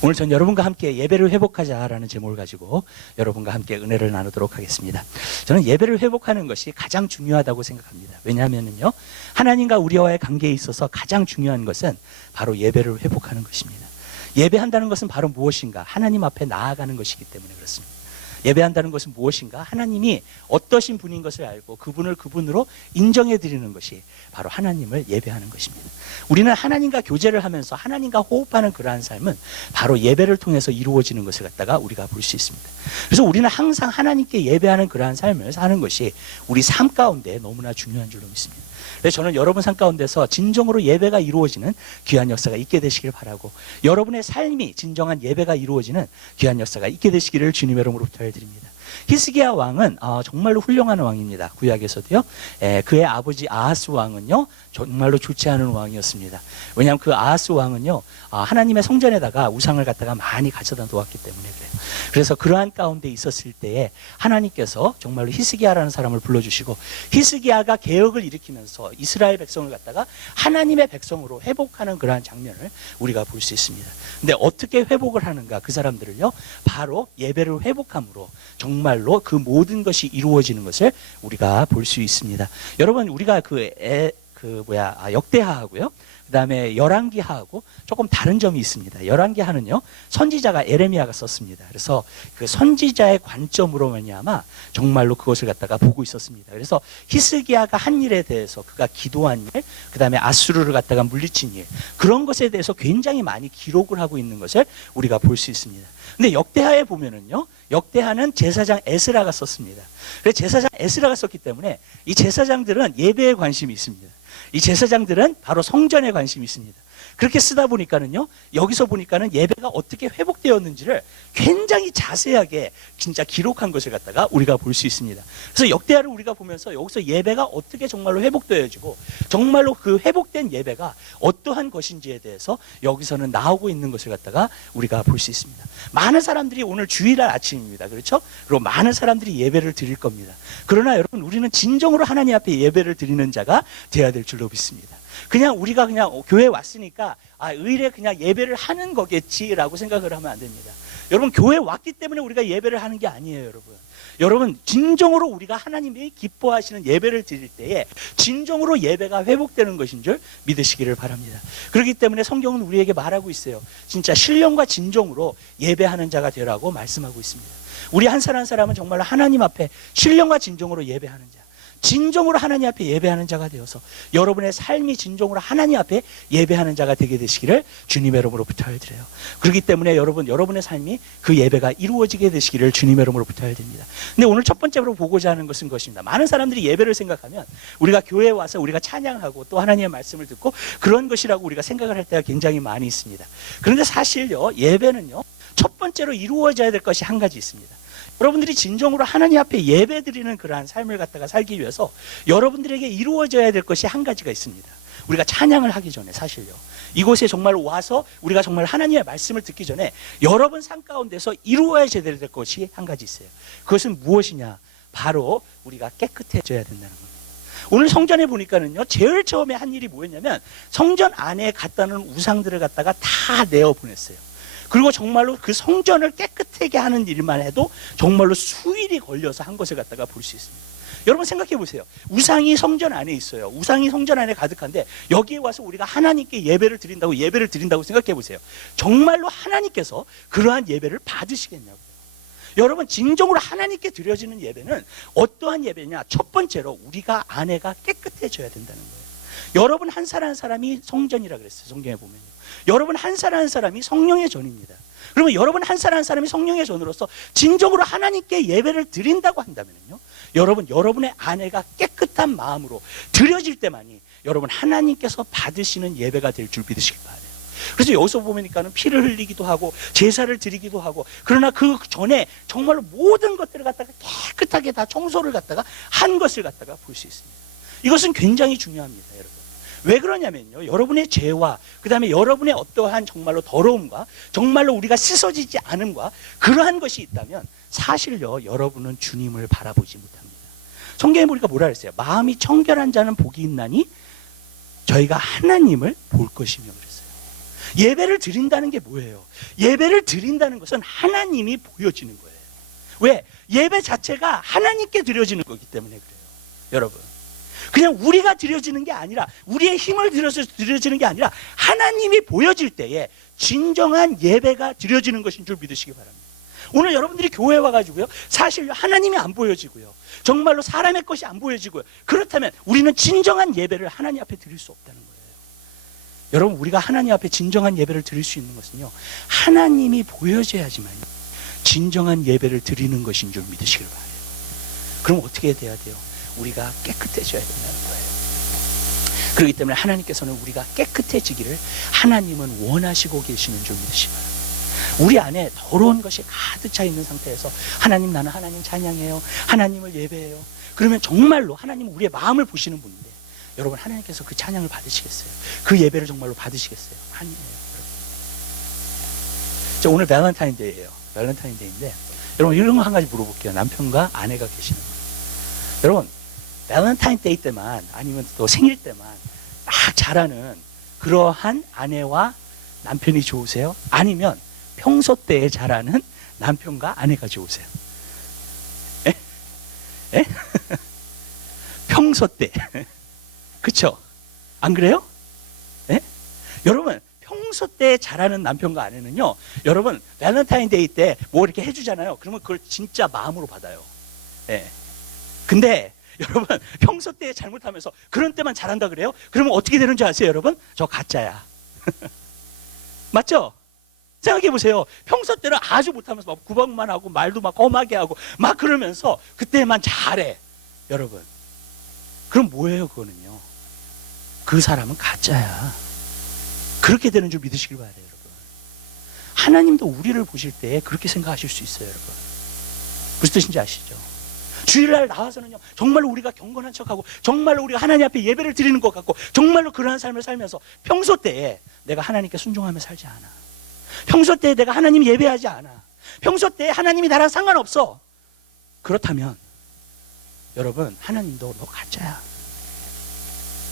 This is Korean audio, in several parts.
오늘 전 여러분과 함께 예배를 회복하자라는 제목을 가지고 여러분과 함께 은혜를 나누도록 하겠습니다. 저는 예배를 회복하는 것이 가장 중요하다고 생각합니다. 왜냐하면요, 하나님과 우리와의 관계에 있어서 가장 중요한 것은 바로 예배를 회복하는 것입니다. 예배한다는 것은 바로 무엇인가? 하나님 앞에 나아가는 것이기 때문에 그렇습니다. 예배한다는 것은 무엇인가? 하나님이 어떠신 분인 것을 알고 그분을 그분으로 인정해 드리는 것이 바로 하나님을 예배하는 것입니다. 우리는 하나님과 교제를 하면서 하나님과 호흡하는 그러한 삶은 바로 예배를 통해서 이루어지는 것을 갖다가 우리가 볼 수 있습니다. 그래서 우리는 항상 하나님께 예배하는 그러한 삶을 사는 것이 우리 삶 가운데 너무나 중요한 줄로 믿습니다. 그래서 저는 여러분 삶 가운데서 진정으로 예배가 이루어지는 귀한 역사가 있게 되시길 바라고, 여러분의 삶이 진정한 예배가 이루어지는 귀한 역사가 있게 되시기를 주님의 이름으로 부탁드립니다. 히스기야 왕은 정말로 훌륭한 왕입니다. 구약에서도요. 그의 아버지 아하스 왕은요, 정말로 좋지 않은 왕이었습니다. 왜냐하면 그 아하스 왕은요, 하나님의 성전에다가 우상을 갖다가 많이 가져다 놓았기 때문에 그래요. 그래서 그러한 가운데 있었을 때에 하나님께서 정말로 히스기야라는 사람을 불러주시고, 히스기야가 개혁을 일으키면서 이스라엘 백성을 갖다가 하나님의 백성으로 회복하는 그러한 장면을 우리가 볼 수 있습니다. 근데 어떻게 회복을 하는가? 그 사람들을요, 바로 예배를 회복함으로 정말로 그 모든 것이 이루어지는 것을 우리가 볼 수 있습니다. 여러분, 우리가 역대하하고요, 그 다음에 열왕기하하고 조금 다른 점이 있습니다. 열왕기하는요, 선지자가 에레미야가 썼습니다. 그래서 그 선지자의 관점으로 말미암아 정말로 그것을 갖다가 보고 있었습니다. 그래서 히스기야가 한 일에 대해서, 그가 기도한 일, 그 다음에 아수르를 갖다가 물리친 일, 그런 것에 대해서 굉장히 많이 기록을 하고 있는 것을 우리가 볼 수 있습니다. 근데 역대하에 보면은요, 역대하는 제사장 에스라가 썼습니다. 그래서 제사장 에스라가 썼기 때문에 이 제사장들은 예배에 관심이 있습니다. 이 제사장들은 바로 성전에 관심이 있습니다. 그렇게 쓰다 보니까는요, 여기서 보니까는 예배가 어떻게 회복되었는지를 굉장히 자세하게 진짜 기록한 것을 갖다가 우리가 볼 수 있습니다. 그래서 역대하를 우리가 보면서 여기서 예배가 어떻게 정말로 회복되어지고 정말로 그 회복된 예배가 어떠한 것인지에 대해서 여기서는 나오고 있는 것을 갖다가 우리가 볼 수 있습니다. 많은 사람들이 오늘 주일날 아침입니다. 그렇죠? 그리고 많은 사람들이 예배를 드릴 겁니다. 그러나 여러분, 우리는 진정으로 하나님 앞에 예배를 드리는 자가 되어야 될 줄로 믿습니다. 그냥 우리가 그냥 교회에 왔으니까 의례 그냥 예배를 하는 거겠지라고 생각을 하면 안 됩니다. 여러분, 교회에 왔기 때문에 우리가 예배를 하는 게 아니에요, 여러분. 여러분, 진정으로 우리가 하나님이 기뻐하시는 예배를 드릴 때에 진정으로 예배가 회복되는 것인 줄 믿으시기를 바랍니다. 그렇기 때문에 성경은 우리에게 말하고 있어요. 진짜 신령과 진정으로 예배하는 자가 되라고 말씀하고 있습니다. 우리 한 사람 한 사람은 정말로 하나님 앞에 신령과 진정으로 예배하는 자, 진정으로 하나님 앞에 예배하는 자가 되어서 여러분의 삶이 진정으로 하나님 앞에 예배하는 자가 되게 되시기를 주님의 이름으로 부탁을 드려요. 그렇기 때문에 여러분의 삶이 그 예배가 이루어지게 되시기를 주님의 이름으로 부탁을 드립니다. 근데 오늘 첫 번째로 보고자 하는 것은 것입니다. 많은 사람들이 예배를 생각하면 우리가 교회에 와서 우리가 찬양하고 또 하나님의 말씀을 듣고 그런 것이라고 우리가 생각을 할 때가 굉장히 많이 있습니다. 그런데 사실요, 예배는요, 첫 번째로 이루어져야 될 것이 한 가지 있습니다. 여러분들이 진정으로 하나님 앞에 예배 드리는 그러한 삶을 갖다가 살기 위해서 여러분들에게 이루어져야 될 것이 한 가지가 있습니다. 우리가 찬양을 하기 전에 사실요, 이곳에 정말 와서 우리가 정말 하나님의 말씀을 듣기 전에 여러분 삶 가운데서 이루어져야 될 것이 한 가지 있어요. 그것은 무엇이냐? 바로 우리가 깨끗해져야 된다는 겁니다. 오늘 성전에 보니까는요, 제일 처음에 한 일이 뭐였냐면 성전 안에 갖다 놓은 우상들을 갖다가 다 내어 보냈어요. 그리고 정말로 그 성전을 깨끗하게 하는 일만 해도 정말로 수일이 걸려서 한 것을 갖다가 볼 수 있습니다. 여러분 생각해 보세요. 우상이 성전 안에 있어요. 우상이 성전 안에 가득한데 여기에 와서 우리가 하나님께 예배를 드린다고 생각해 보세요. 정말로 하나님께서 그러한 예배를 받으시겠냐고요. 여러분, 진정으로 하나님께 드려지는 예배는 어떠한 예배냐? 첫 번째로 우리가 안에가 깨끗해져야 된다는 거예요. 여러분 한 사람 한 사람이 성전이라 그랬어요. 성경에 보면요, 여러분 한 사람 한 사람이 성령의 전입니다. 그러면 여러분 한 사람 한 사람이 성령의 전으로서 진정으로 하나님께 예배를 드린다고 한다면요, 여러분의 안에가 깨끗한 마음으로 드려질 때만이 여러분 하나님께서 받으시는 예배가 될 줄 믿으시길 바라요. 그래서 여기서 보니까는 피를 흘리기도 하고 제사를 드리기도 하고, 그러나 그 전에 정말로 모든 것들을 갖다가 깨끗하게 다 청소를 갖다가 한 것을 갖다가 볼 수 있습니다. 이것은 굉장히 중요합니다, 여러분. 왜 그러냐면요, 여러분의 죄와 그 다음에 여러분의 어떠한 정말로 더러움과 정말로 우리가 씻어지지 않음과 그러한 것이 있다면 사실요, 여러분은 주님을 바라보지 못합니다. 성경에 보니까 뭐라 그랬어요? 마음이 청결한 자는 복이 있나니 저희가 하나님을 볼 것이며 그랬어요. 예배를 드린다는 게 뭐예요? 예배를 드린다는 것은 하나님이 보여지는 거예요. 왜? 예배 자체가 하나님께 드려지는 거기 때문에 그래요. 여러분, 그냥 우리가 드려지는 게 아니라, 우리의 힘을 들여서 드려지는 게 아니라 하나님이 보여질 때에 진정한 예배가 드려지는 것인 줄 믿으시기 바랍니다. 오늘 여러분들이 교회에 와가지고요, 사실 하나님이 안 보여지고요, 정말로 사람의 것이 안 보여지고요, 그렇다면 우리는 진정한 예배를 하나님 앞에 드릴 수 없다는 거예요. 여러분, 우리가 하나님 앞에 진정한 예배를 드릴 수 있는 것은요, 하나님이 보여져야지만 진정한 예배를 드리는 것인 줄 믿으시길 바라요. 그럼 어떻게 돼야 돼요? 우리가 깨끗해져야 된다는 거예요. 그렇기 때문에 하나님께서는 우리가 깨끗해지기를 하나님은 원하시고 계시는 줄 믿으시기 바랍니다. 우리 안에 더러운 것이 가득 차 있는 상태에서 하나님, 나는 하나님 찬양해요, 하나님을 예배해요, 그러면 정말로 하나님은 우리의 마음을 보시는 분인데, 여러분, 하나님께서 그 찬양을 받으시겠어요? 그 예배를 정말로 받으시겠어요? 아니에요. 자, 오늘 발렌타인데이예요. 발렌타인데이인데, 여러분, 이런 거 한 가지 물어볼게요. 남편과 아내가 계시는 분, 여러분, 발렌타인데이 때만, 아니면 또 생일 때만 막 잘하는 그러한 아내와 남편이 좋으세요? 아니면 평소 때에 잘하는 남편과 아내가 좋으세요? 에? 에? 평소 때. 그쵸? 안 그래요? 에? 여러분, 평소 때 잘하는 남편과 아내는요, 여러분, 발렌타인데이 때 뭐 이렇게 해주잖아요. 그러면 그걸 진짜 마음으로 받아요. 예. 근데 여러분, 평소 때 잘못하면서 그런 때만 잘한다 그래요? 그러면 어떻게 되는 줄 아세요, 여러분? 저 가짜야. 맞죠? 생각해 보세요. 평소 때는 아주 못하면서 막 구박만 하고 말도 막 험하게 하고 막 그러면서 그때만 잘해. 여러분, 그럼 뭐예요, 그거는요? 그 사람은 가짜야. 그렇게 되는 줄 믿으시길 바라요, 여러분. 하나님도 우리를 보실 때 그렇게 생각하실 수 있어요, 여러분. 무슨 뜻인지 아시죠? 주일날 나와서는요, 정말로 우리가 경건한 척하고, 정말로 우리가 하나님 앞에 예배를 드리는 것 같고, 정말로 그러한 삶을 살면서 평소 때에 내가 하나님께 순종하며 살지 않아. 평소 때에 내가 하나님 예배하지 않아. 평소 때에 하나님이 나랑 상관없어. 그렇다면 여러분, 하나님도 너 가짜야.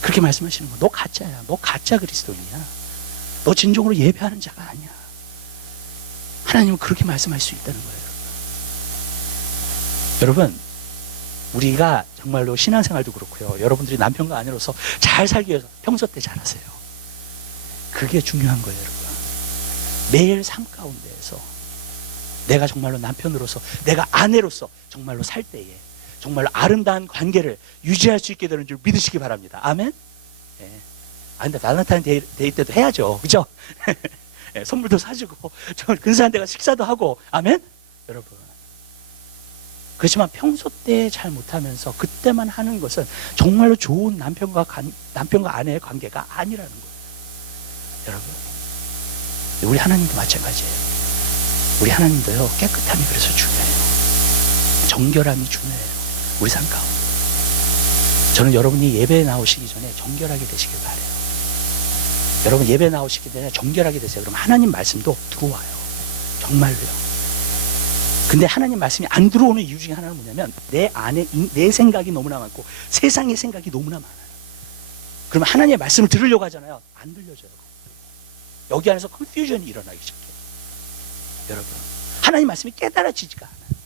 그렇게 말씀하시는 거. 너 가짜야. 너 가짜 그리스도인이야. 너 진정으로 예배하는 자가 아니야. 하나님은 그렇게 말씀할 수 있다는 거예요. 여러분, 우리가 정말로 신앙생활도 그렇고요, 여러분들이 남편과 아내로서 잘 살기 위해서 평소 때 잘하세요. 그게 중요한 거예요, 여러분. 매일 삶 가운데에서 내가 정말로 남편으로서, 내가 아내로서 정말로 살 때에 정말로 아름다운 관계를 유지할 수 있게 되는 줄 믿으시기 바랍니다. 아멘? 예. 아, 근데 발렌타인데이 때도 해야죠. 그죠? 예, 선물도 사주고, 근사한 데가 식사도 하고, 아멘? 여러분. 그렇지만 평소 때 잘 못하면서 그때만 하는 것은 정말로 좋은 남편과 아내의 관계가 아니라는 거예요. 여러분, 우리 하나님도 마찬가지예요. 우리 하나님도요, 깨끗함이 그래서 중요해요. 정결함이 중요해요. 우리 삶 가운데. 저는 여러분이 예배에 나오시기 전에 정결하게 되시길 바라요. 여러분, 예배 나오시기 전에 정결하게 되세요. 그럼 하나님 말씀도 들어와요. 정말로요. 근데 하나님 말씀이 안 들어오는 이유 중에 하나는 뭐냐면, 내 안에 내 생각이 너무나 많고 세상의 생각이 너무나 많아요. 그러면 하나님의 말씀을 들으려고 하잖아요. 안 들려져요. 여기 안에서 컨퓨전이 일어나기 시작해요. 여러분, 하나님 말씀이 깨달아지지가 않아요.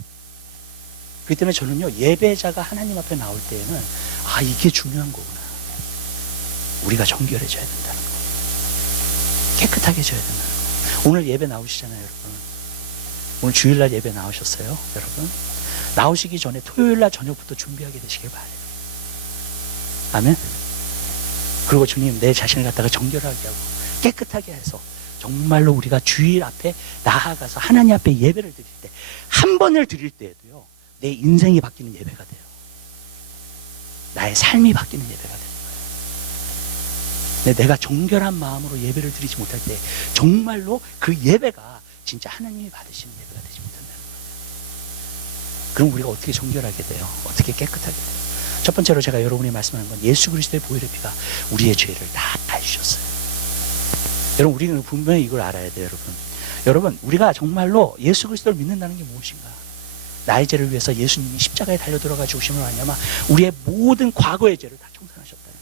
그렇기 때문에 저는요, 예배자가 하나님 앞에 나올 때에는 아, 이게 중요한 거구나. 우리가 정결해져야 된다는 거, 깨끗하게 져야 된다는 거. 오늘 예배 나오시잖아요, 여러분. 오늘 주일날 예배 나오셨어요, 여러분? 나오시기 전에 토요일날 저녁부터 준비하게 되시길 바라요. 아멘? 그리고 주님, 내 자신을 갖다가 정결하게 하고 깨끗하게 해서 정말로 우리가 주일 앞에 나아가서 하나님 앞에 예배를 드릴 때, 한 번을 드릴 때에도요, 내 인생이 바뀌는 예배가 돼요. 나의 삶이 바뀌는 예배가 되는 거예요. 근데 내가 정결한 마음으로 예배를 드리지 못할 때 정말로 그 예배가 진짜 하나님이 받으시는 예배가 되지 못한다는 거예요. 그럼 우리가 어떻게 정결하게 돼요? 어떻게 깨끗하게 돼요? 첫 번째로 제가 여러분이 말씀하는 건 예수 그리스도의 보혈의 피가 우리의 죄를 다 해주셨어요. 여러분, 우리는 분명히 이걸 알아야 돼요, 여러분. 여러분, 우리가 정말로 예수 그리스도를 믿는다는 게 무엇인가? 나의 죄를 위해서 예수님이 십자가에 달려 들어가 죽으심을 말미암아 우리의 모든 과거의 죄를 다 청산하셨다는 거예요.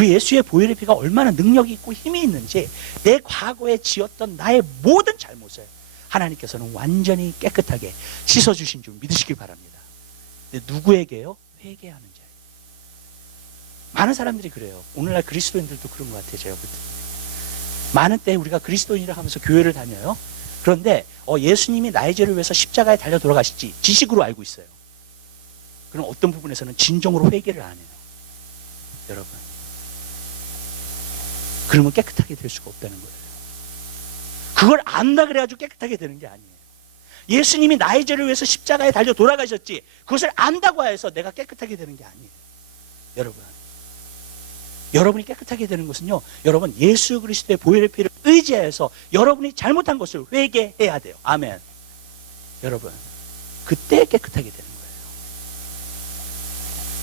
그 예수의 보혈의 피가 얼마나 능력이 있고 힘이 있는지 내 과거에 지었던 나의 모든 잘못을 하나님께서는 완전히 깨끗하게 씻어주신 줄 믿으시길 바랍니다. 근데 누구에게요? 회개하는 자예요. 많은 사람들이 그래요. 오늘날 그리스도인들도 그런 것 같아요. 제가 볼 때. 많은 때 우리가 그리스도인이라 하면서 교회를 다녀요. 그런데 예수님이 나의 죄를 위해서 십자가에 달려 돌아가시지 지식으로 알고 있어요. 그럼 어떤 부분에서는 진정으로 회개를 안 해요. 여러분. 그러면 깨끗하게 될 수가 없다는 거예요. 그걸 안다 그래가지고 깨끗하게 되는 게 아니에요. 예수님이 나의 죄를 위해서 십자가에 달려 돌아가셨지 그것을 안다고 해서 내가 깨끗하게 되는 게 아니에요. 여러분. 여러분이 깨끗하게 되는 것은요, 여러분 예수 그리스도의 보혈의 피를 의지해서 여러분이 잘못한 것을 회개해야 돼요. 아멘. 여러분, 그때 깨끗하게 되는 거예요.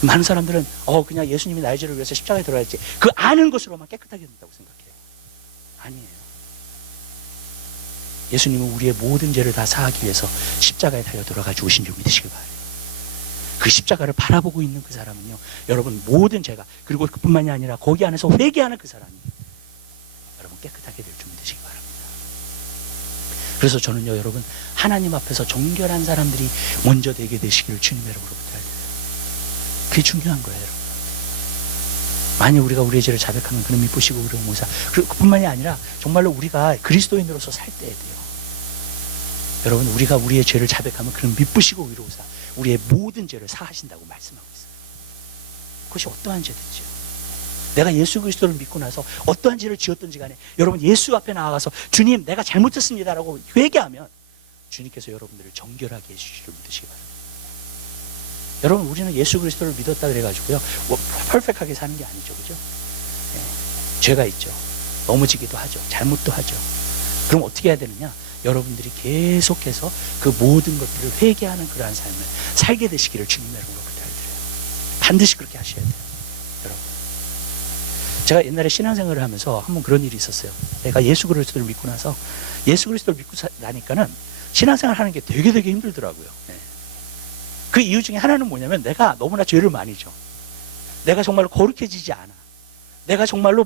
많은 사람들은 그냥 예수님이 나의 죄를 위해서 십자가에 돌아갔지 그 아는 것으로만 깨끗하게 된다고 생각해요. 아니에요. 예수님은 우리의 모든 죄를 다 사하기 위해서 십자가에 달려 돌아가 죽으신 줄 믿으시길 바라요. 그 십자가를 바라보고 있는 그 사람은요, 여러분 모든 죄가, 그리고 그뿐만이 아니라 거기 안에서 회개하는 그 사람이 여러분 깨끗하게 될 줄 믿으시기 바랍니다. 그래서 저는요, 여러분 하나님 앞에서 정결한 사람들이 먼저 되게 되시기를 주님의 이름으로 부탁드려요. 그게 중요한 거예요, 여러분. 만약 우리가 우리의 죄를 자백하면 그는 미쁘시고 그런 모사. 그리고 그뿐만이 아니라 정말로 우리가 그리스도인으로서 살 때에 돼요. 여러분 우리가 우리의 죄를 자백하면 그는 미쁘시고 위로우사 우리의 모든 죄를 사하신다고 말씀하고 있어요. 그것이 어떠한 죄든지요. 내가 예수 그리스도를 믿고 나서 어떠한 죄를 지었든지 간에 여러분 예수 앞에 나아가서 주님 내가 잘못했습니다라고 회개하면 주님께서 여러분들을 정결하게 해주실 줄 믿으시기 바랍니다. 여러분 우리는 예수 그리스도를 믿었다 그래가지고요 퍼펙트하게 사는 게 아니죠. 그죠? 네. 죄가 있죠. 넘어지기도 하죠. 잘못도 하죠. 그럼 어떻게 해야 되느냐? 여러분들이 계속해서 그 모든 것들을 회개하는 그러한 삶을 살게 되시기를 주님의 이름으로 부탁드려요. 반드시 그렇게 하셔야 돼요. 여러분. 제가 옛날에 신앙생활을 하면서 한번 그런 일이 있었어요. 내가 예수 그리스도를 믿고 나서 예수 그리스도를 믿고 나니까는 신앙생활 하는 게 되게 힘들더라고요. 네. 그 이유 중에 하나는 뭐냐면 내가 너무나 죄를 많이 져. 내가 정말로 거룩해지지 않아. 내가 정말로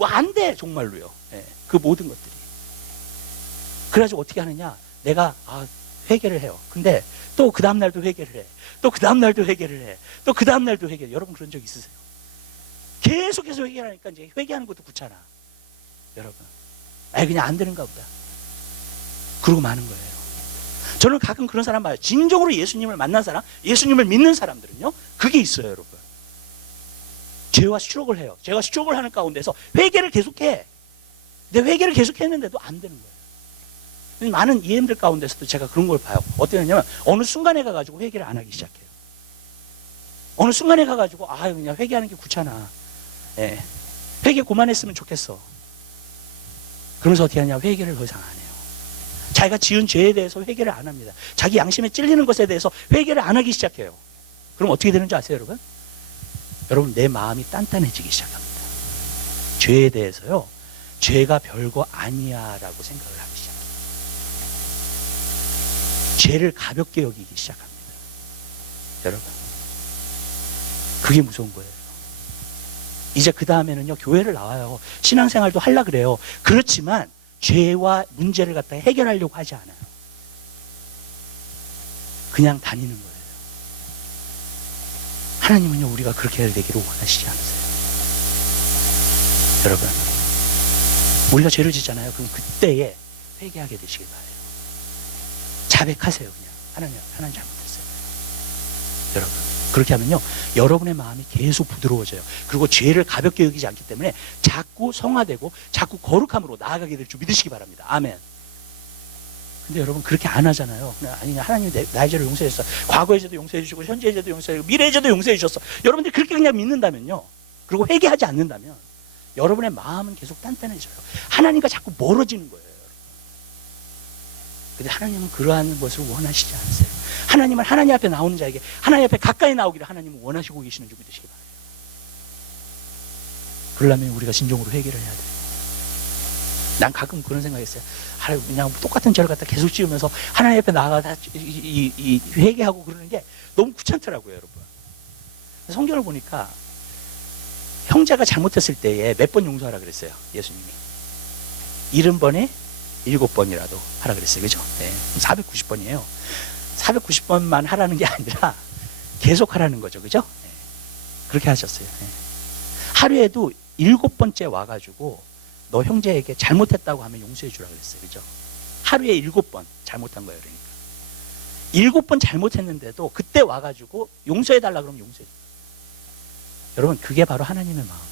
안 돼, 정말로요. 네. 그 모든 것들이. 그래가지고 어떻게 하느냐? 내가 회개를 해요. 근데 또 그 다음날도 회개를 해. 또 그 다음날도 회개를 해. 또 그 다음날도 회개를 해. 여러분 그런 적 있으세요? 계속해서 회개를 하니까 이제 회개하는 것도 귀찮아. 여러분. 그냥 안 되는가 보다. 그러고 마는 거예요. 저는 가끔 그런 사람 봐요. 진정으로 예수님을 만난 사람, 예수님을 믿는 사람들은요, 그게 있어요, 여러분. 죄와 수욕을 해요. 죄와 수욕을 하는 가운데서 회개를 계속해. 근데 회개를 계속했는데도 안 되는 거예요. 많은 EM들 가운데서도 제가 그런 걸 봐요. 어떻게 하냐면 어느 순간에 가가지고 회개를 안 하기 시작해요. 어느 순간에 가가지고 그냥 회개하는 게 귀찮아. 예. 회개 그만했으면 좋겠어. 그러면서 어떻게 하냐? 회개를 더 이상 안 해요. 자기가 지은 죄에 대해서 회개를 안 합니다. 자기 양심에 찔리는 것에 대해서 회개를 안 하기 시작해요. 그럼 어떻게 되는지 아세요, 여러분? 여러분 내 마음이 단단해지기 시작합니다. 죄에 대해서요, 죄가 별거 아니야 라고 생각을 하기 시작합니다. 죄를 가볍게 여기기 시작합니다. 여러분 그게 무서운 거예요. 이제 그 다음에는요, 교회를 나와요. 신앙생활도 하려고 그래요. 그렇지만 죄와 문제를 갖다 해결하려고 하지 않아요. 그냥 다니는 거예요. 하나님은요, 우리가 그렇게 되기를 원하시지 않으세요. 여러분, 우리가 죄를 짓잖아요. 그럼 그때에 회개하게 되시길 바라요. 자백하세요. 그냥 하나님 잘못했어요. 여러분 그렇게 하면요, 여러분의 마음이 계속 부드러워져요. 그리고 죄를 가볍게 여기지 않기 때문에 자꾸 성화되고 자꾸 거룩함으로 나아가게 될 줄 믿으시기 바랍니다. 아멘. 근데 여러분 그렇게 안 하잖아요. 아니, 하나님이 나의 죄를 용서해 주셨어. 과거의 죄도 용서해 주시고 현재의 죄도 용서해 주시고 미래의 죄도 용서해 주셨어. 여러분들이 그렇게 그냥 믿는다면요, 그리고 회개하지 않는다면 여러분의 마음은 계속 단단해져요. 하나님과 자꾸 멀어지는 거예요. 근데 하나님은 그러한 것을 원하시지 않으세요. 하나님은 하나님 앞에 나오는 자에게 하나님 앞에 가까이 나오기를 하나님은 원하시고 계시는 줄 믿으시기 바라요. 그러려면 우리가 진정으로 회개를 해야 돼요. 난 가끔 그런 생각했어요. 그냥 똑같은 죄를 갖다 계속 지으면서 하나님 앞에 나아가 회개하고 그러는 게 너무 귀찮더라고요, 여러분. 성경을 보니까 형제가 잘못했을 때에 몇 번 용서하라 그랬어요, 예수님이? 70번에 7번이라도 하라 그랬어요. 그죠? 네. 490번이에요. 490번만 하라는 게 아니라 계속 하라는 거죠. 그죠? 네. 그렇게 하셨어요. 네. 하루에도 7번째 와가지고 너 형제에게 잘못했다고 하면 용서해 주라 그랬어요. 그죠? 하루에 7번 잘못한 거예요. 그러니까 7번 잘못했는데도 그때 와가지고 용서해 달라 그러면 용서해 줘요. 여러분, 그게 바로 하나님의 마음이에요.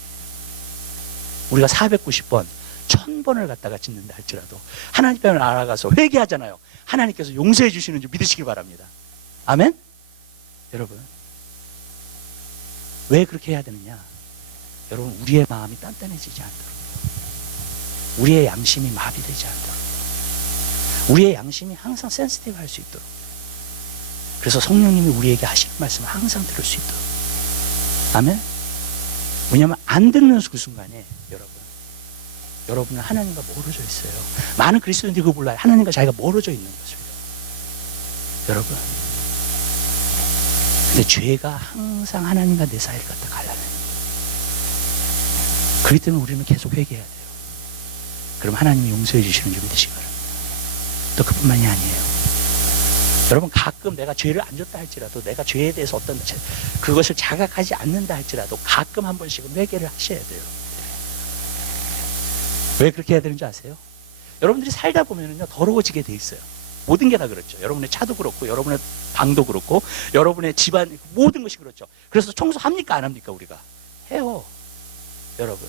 우리가 490번 1000번을 갖다가 짓는다 할지라도 하나님 편을 알아가서 회개하잖아요. 하나님께서 용서해 주시는 줄 믿으시길 바랍니다. 아멘? 여러분, 왜 그렇게 해야 되느냐? 여러분, 우리의 마음이 단단해지지 않도록, 우리의 양심이 마비되지 않도록, 우리의 양심이 항상 센시티브 할 수 있도록, 그래서 성령님이 우리에게 하시는 말씀을 항상 들을 수 있도록. 아멘? 왜냐하면 안 듣는 그 순간에 여러분은 하나님과 멀어져 있어요. 많은 그리스도인들이 그거 몰라요. 하나님과 자기가 멀어져 있는 것을. 여러분, 근데 죄가 항상 하나님과 내 사이를 갖다 갈라내는 거예요. 그렇기 때문에 우리는 계속 회개해야 돼요. 그럼 하나님이 용서해 주시는 줄 믿으시기 바랍니다. 또 그뿐만이 아니에요. 여러분, 가끔 내가 죄를 안 졌다 할지라도, 내가 죄에 대해서 어떤 그것을 자각하지 않는다 할지라도 가끔 한 번씩은 회개를 하셔야 돼요. 왜 그렇게 해야 되는지 아세요? 여러분들이 살다 보면은요, 더러워지게 돼 있어요. 모든 게 다 그렇죠. 여러분의 차도 그렇고, 여러분의 방도 그렇고, 여러분의 집안, 모든 것이 그렇죠. 그래서 청소합니까? 안 합니까? 우리가? 해요. 여러분,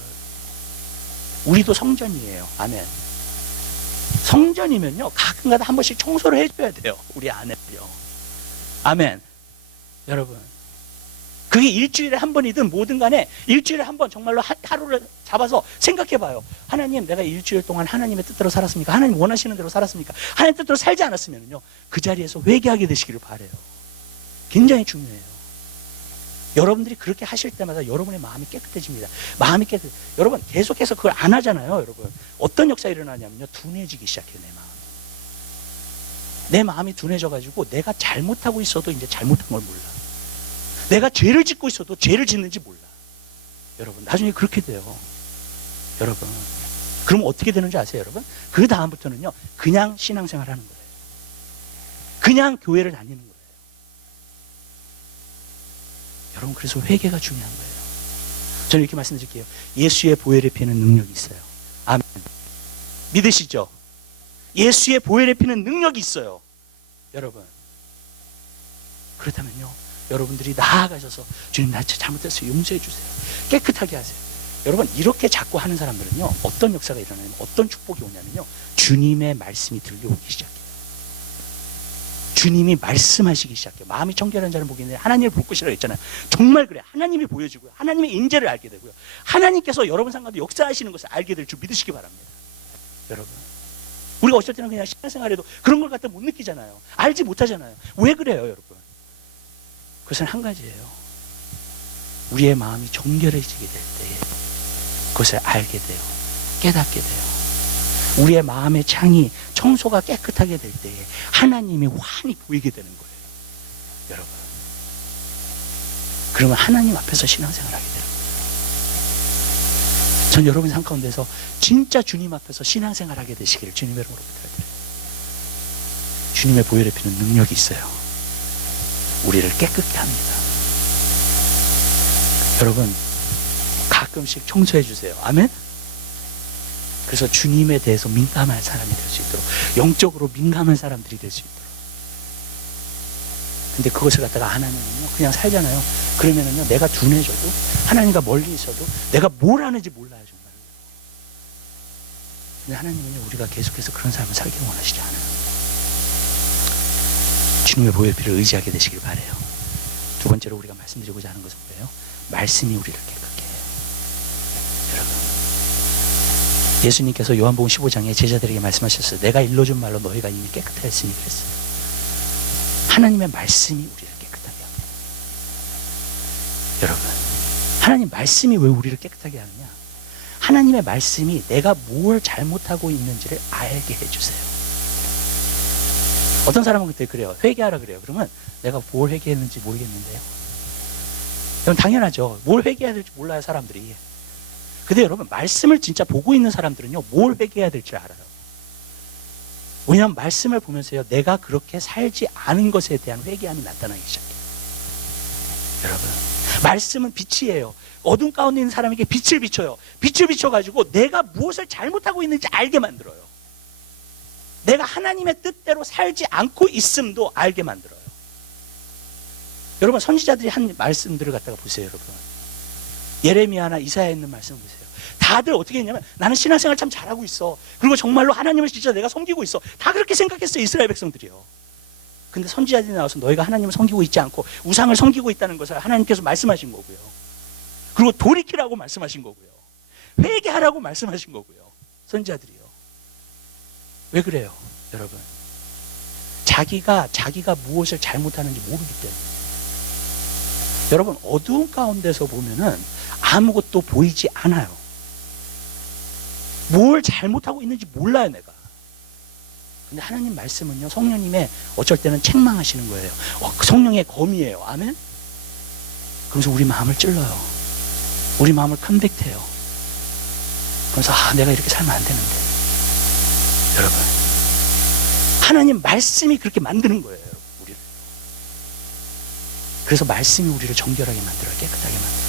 우리도 성전이에요. 아멘. 성전이면요, 가끔가다 한 번씩 청소를 해줘야 돼요. 우리 안에요. 아멘. 여러분, 그게 일주일에 한 번이든 뭐든 간에 일주일에 한 번 정말로 하루를 잡아서 생각해봐요. 하나님, 내가 일주일 동안 하나님의 뜻대로 살았습니까? 하나님 원하시는 대로 살았습니까? 하나님 뜻대로 살지 않았으면요, 그 자리에서 회개하게 되시기를 바라요. 굉장히 중요해요. 여러분들이 그렇게 하실 때마다 여러분의 마음이 깨끗해집니다. 마음이 여러분, 계속해서 그걸 안 하잖아요. 여러분, 어떤 역사가 일어나냐면요, 둔해지기 시작해요. 내 마음이 둔해져가지고 내가 잘못하고 있어도 이제 잘못한 걸 몰라. 내가 죄를 짓고 있어도 죄를 짓는지 몰라. 여러분, 나중에 그렇게 돼요. 여러분, 그럼 어떻게 되는지 아세요? 여러분, 그 다음부터는요, 그냥 신앙생활 하는 거예요. 그냥 교회를 다니는 거예요. 여러분, 그래서 회개가 중요한 거예요. 저는 이렇게 말씀드릴게요. 예수의 보혈의 피는 능력이 있어요. 아멘. 믿으시죠? 예수의 보혈의 피는 능력이 있어요. 여러분, 그렇다면요, 여러분들이 나아가셔서 주님, 나 잘못했어요, 용서해 주세요, 깨끗하게 하세요. 여러분, 이렇게 자꾸 하는 사람들은요, 어떤 역사가 일어나면, 어떤 축복이 오냐면요, 주님의 말씀이 들려오기 시작해요. 주님이 말씀하시기 시작해요. 마음이 청결한 자는 복이 있는데 하나님을 볼 것이라고 했잖아요. 정말 그래요. 하나님이 보여주고요, 하나님의 인재를 알게 되고요, 하나님께서 여러분 상관도 역사하시는 것을 알게 될 줄 믿으시기 바랍니다. 여러분, 우리가 어쩔 때는 그냥 신앙생활에도 그런 걸 갖다 못 느끼잖아요. 알지 못하잖아요. 왜 그래요, 여러분? 그것은 한 가지예요. 우리의 마음이 정결해지게 될 때에 그것을 알게 돼요. 깨닫게 돼요. 우리의 마음의 창이 청소가 깨끗하게 될 때에 하나님이 환히 보이게 되는 거예요. 여러분, 그러면 하나님 앞에서 신앙생활하게 되는 거예요. 전 여러분 삶 가운데서 진짜 주님 앞에서 신앙생활하게 되시기를 주님의 이름으로 부탁드려요. 주님의 보혈의 피는 능력이 있어요. 우리를 깨끗게 합니다. 여러분, 가끔씩 청소해 주세요. 아멘? 그래서 주님에 대해서 민감한 사람이 될 수 있도록, 영적으로 민감한 사람들이 될 수 있도록. 근데 그것을 갖다가 안 하면요, 그냥 살잖아요. 그러면은요, 내가 둔해져도, 하나님과 멀리 있어도 내가 뭘 하는지 몰라요, 정말. 근데 하나님은요, 우리가 계속해서 그런 삶을 살기를 원하시지 않아요. 주님의 보혈 피를 의지하게 되시길 바라요. 두 번째로 우리가 말씀드리고자 하는 것은 뭐예요? 말씀이 우리를 깨끗게 해요. 여러분, 예수님께서 요한복음 15장에 제자들에게 말씀하셨어요. 내가 일러준 말로 너희가 이미 깨끗하였으니 그랬어요. 하나님의 말씀이 우리를 깨끗하게 합니다. 여러분, 하나님 말씀이 왜 우리를 깨끗하게 하느냐? 하나님의 말씀이 내가 뭘 잘못하고 있는지를 알게 해주세요. 어떤 사람은 그때 그래요. 회개하라 그래요. 그러면 내가 뭘 회개했는지 모르겠는데요, 여러분 당연하죠. 뭘 회개해야 될지 몰라요, 사람들이. 근데 여러분 말씀을 진짜 보고 있는 사람들은요, 뭘 회개해야 될지 알아요. 왜냐하면 말씀을 보면서요, 내가 그렇게 살지 않은 것에 대한 회개함이 나타나기 시작해요. 여러분, 말씀은 빛이에요. 어둠 가운데 있는 사람에게 빛을 비춰요. 빛을 비춰가지고 내가 무엇을 잘못하고 있는지 알게 만들어요. 내가 하나님의 뜻대로 살지 않고 있음도 알게 만들어요. 여러분, 선지자들이 한 말씀들을 갖다가 보세요. 여러분, 예레미야나 이사야에 있는 말씀 보세요. 다들 어떻게 했냐면, 나는 신앙생활 참 잘하고 있어, 그리고 정말로 하나님을 진짜 내가 섬기고 있어, 다 그렇게 생각했어요, 이스라엘 백성들이요. 근데 선지자들이 나와서 너희가 하나님을 섬기고 있지 않고 우상을 섬기고 있다는 것을 하나님께서 말씀하신 거고요. 그리고 돌이키라고 말씀하신 거고요. 회개하라고 말씀하신 거고요. 선지자들이요. 왜 그래요, 여러분? 자기가 무엇을 잘못하는지 모르기 때문에. 여러분, 어두운 가운데서 보면은 아무것도 보이지 않아요. 뭘 잘못하고 있는지 몰라요, 내가. 근데 하나님 말씀은요, 성령님의 어쩔 때는 책망하시는 거예요. 성령의 검이에요. 아멘? 그러면서 우리 마음을 찔러요. 우리 마음을 컨빅트해요. 그래서 내가 이렇게 살면 안 되는데. 여러분, 하나님 말씀이 그렇게 만드는 거예요, 우리를. 그래서 말씀이 우리를 정결하게 만들어요. 깨끗하게 만들어요.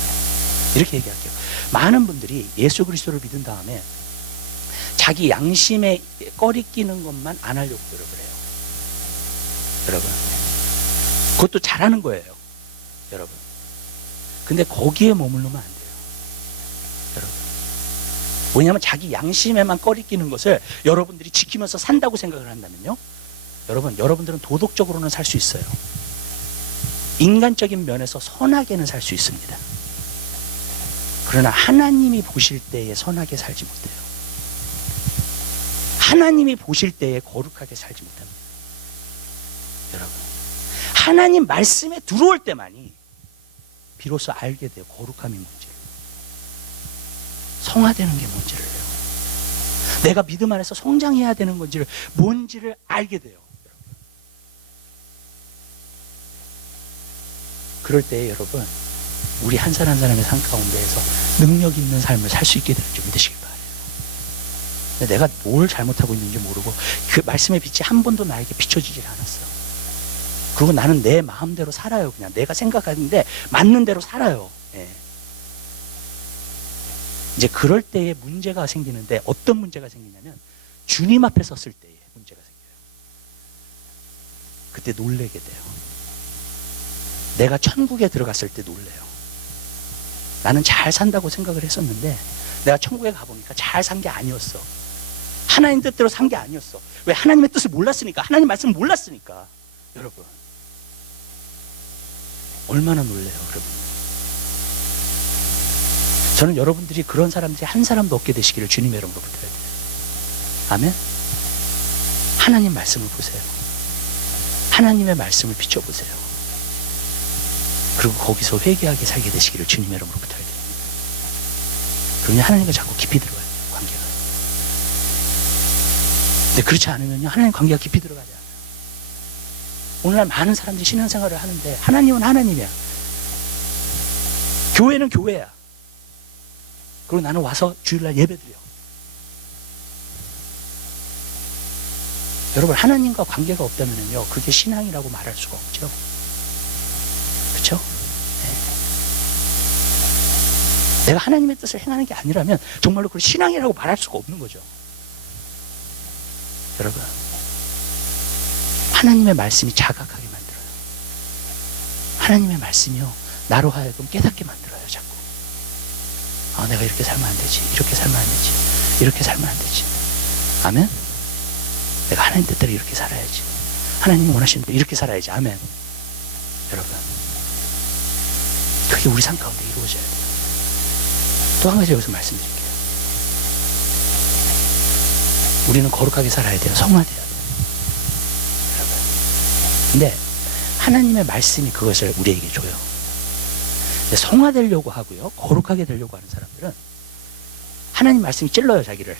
이렇게 얘기할게요. 많은 분들이 예수 그리스도를 믿은 다음에 자기 양심에 꺼리끼는 것만 안 하려고 노력을 해요. 여러분, 그것도 잘하는 거예요, 여러분. 근데 거기에 머무르면 안 돼요, 여러분. 왜냐하면 자기 양심에만 꺼리끼는 것을 여러분들이 지키면서 산다고 생각을 한다면요, 여러분들은 도덕적으로는 살 수 있어요. 인간적인 면에서 선하게는 살 수 있습니다. 그러나 하나님이 보실 때에 선하게 살지 못해요. 하나님이 보실 때에 거룩하게 살지 못합니다. 여러분, 하나님 말씀에 들어올 때만이 비로소 알게 돼요, 거룩함이 뭔지를, 성화되는 게 뭔지를, 내가 믿음 안에서 성장해야 되는 건지를, 뭔지를 알게 돼요. 여러분. 그럴 때 여러분, 우리 한 사람 한 사람의 삶 가운데에서 능력 있는 삶을 살 수 있게 되는 줄 믿으시길 바라요. 내가 뭘 잘못하고 있는지 모르고 그 말씀의 빛이 한 번도 나에게 비춰지질 않았어. 그리고 나는 내 마음대로 살아요. 그냥 내가 생각하는데 맞는 대로 살아요. 예. 이제 그럴 때에 문제가 생기는데, 어떤 문제가 생기냐면 주님 앞에 섰을 때에 문제가 생겨요. 그때 놀라게 돼요. 내가 천국에 들어갔을 때 놀래요. 나는 잘 산다고 생각을 했었는데 내가 천국에 가보니까 잘 산 게 아니었어. 하나님 뜻대로 산 게 아니었어. 왜? 하나님의 뜻을 몰랐으니까. 하나님 말씀을 몰랐으니까. 여러분, 얼마나 놀래요, 여러분. 저는 여러분들이 그런 사람들이 한 사람도 없게 되시기를 주님의 이름으로 부탁드려요. 아멘? 하나님 말씀을 보세요. 하나님의 말씀을 비춰보세요. 그리고 거기서 회개하게 살게 되시기를 주님의 이름으로 부탁드립니다. 그러면 하나님과 자꾸 깊이 들어가요, 관계가. 근데 그렇지 않으면요, 하나님 관계가 깊이 들어가지 않아요. 오늘날 많은 사람들이 신앙생활을 하는데 하나님은 하나님이야, 교회는 교회야. 그리고 나는 와서 주일날 예배드려. 여러분, 하나님과 관계가 없다면요, 그게 신앙이라고 말할 수가 없죠. 그렇죠? 네. 내가 하나님의 뜻을 행하는 게 아니라면 정말로 그걸 신앙이라고 말할 수가 없는 거죠. 여러분, 하나님의 말씀이 자각하게 만들어요. 하나님의 말씀이요, 나로 하여금 깨닫게 만들어요. 자꾸 내가 이렇게 살면 안 되지, 이렇게 살면 안 되지, 이렇게 살면 안 되지. 아멘? 내가 하나님 뜻대로 이렇게 살아야지, 하나님이 원하시는 대로 이렇게 살아야지. 아멘. 여러분, 그게 우리 삶 가운데 이루어져야 돼요. 또 한 가지 여기서 말씀드릴게요. 우리는 거룩하게 살아야 돼요. 성화돼야 돼요. 여러분, 근데 하나님의 말씀이 그것을 우리에게 줘요. 근데 성화되려고 하고요, 거룩하게 되려고 하는 사람들은 하나님 말씀이 찔러요. 자기를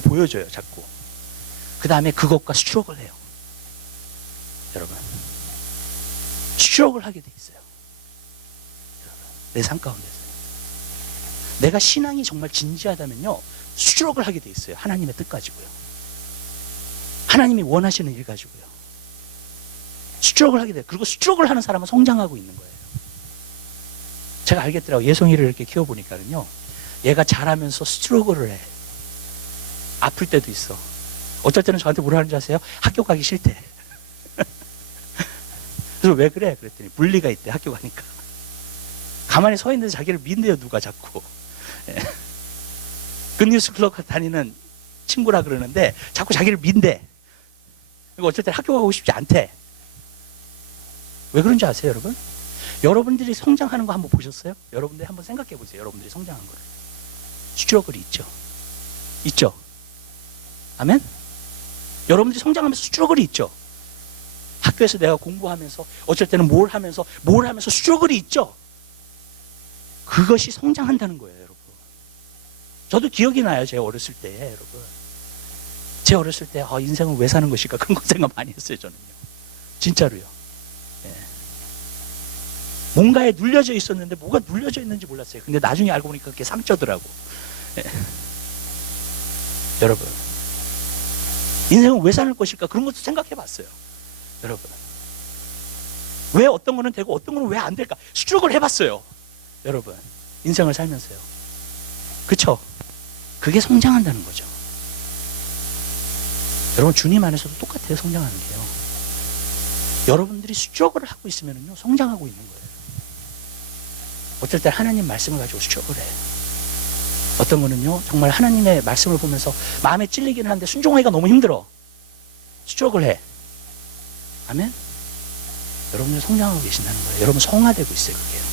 보여줘요. 자꾸. 그 다음에 그것과 스트럭을 해요. 여러분, 스트럭을 하게 돼 있어요. 여러분, 내 삶 가운데서. 내가 신앙이 정말 진지하다면요, 수주록을 하게 돼 있어요. 하나님의 뜻 가지고요. 하나님이 원하시는 일 가지고요. 수주록을 하게 돼요. 그리고 수주록을 하는 사람은 성장하고 있는 거예요. 제가 알겠더라고요. 예송이를 이렇게 키워보니까는요, 얘가 자라면서 수주록을 해. 아플 때도 있어. 어쩔 때는 저한테 뭐라 하는지 아세요? 학교 가기 싫대. 그래서 왜 그래? 그랬더니 물리가 있대, 학교 가니까. 가만히 서 있는데 자기를 민대요, 누가 자꾸. 굿뉴스 클럽 다니는 친구라 그러는데 자꾸 자기를 민대. 그리고 어쩔 때 학교 가고 싶지 않대. 왜 그런지 아세요, 여러분? 여러분들이 성장하는 거 한번 보셨어요? 여러분들이 한번 생각해 보세요. 여러분들이 성장한 거를. 수주록이 있죠. 있죠. 아멘? 여러분들이 성장하면서 수주록이 있죠. 학교에서 내가 공부하면서 어쩔 때는 뭘 하면서 수주록이 있죠. 그것이 성장한다는 거예요, 여러분. 저도 기억이 나요, 제 어렸을 때, 여러분. 제 어렸을 때 인생을 왜 사는 것일까, 그런 거 생각 많이 했어요, 저는요. 진짜로요. 예. 뭔가에 눌려져 있었는데 뭐가 눌려져 있는지 몰랐어요. 근데 나중에 알고 보니까 그게 상처더라고. 예. 여러분, 인생은 왜 사는 것일까, 그런 것도 생각해 봤어요. 여러분, 왜 어떤 거는 되고 어떤 거는 왜 안 될까, 수주록을 해봤어요. 여러분, 인생을 살면서요. 그쵸? 그게 성장한다는 거죠. 여러분, 주님 안에서도 똑같아요, 성장하는 게요. 여러분들이 수주록을 하고 있으면요, 성장하고 있는 거예요. 어쩔 때 하나님 말씀을 가지고 수주록을 해요. 어떤 거는요, 정말 하나님의 말씀을 보면서 마음에 찔리기는 한데 순종하기가 너무 힘들어. 수주록을 해. 아멘? 여러분들 성장하고 계신다는 거예요. 여러분 성화되고 있어요, 그게요.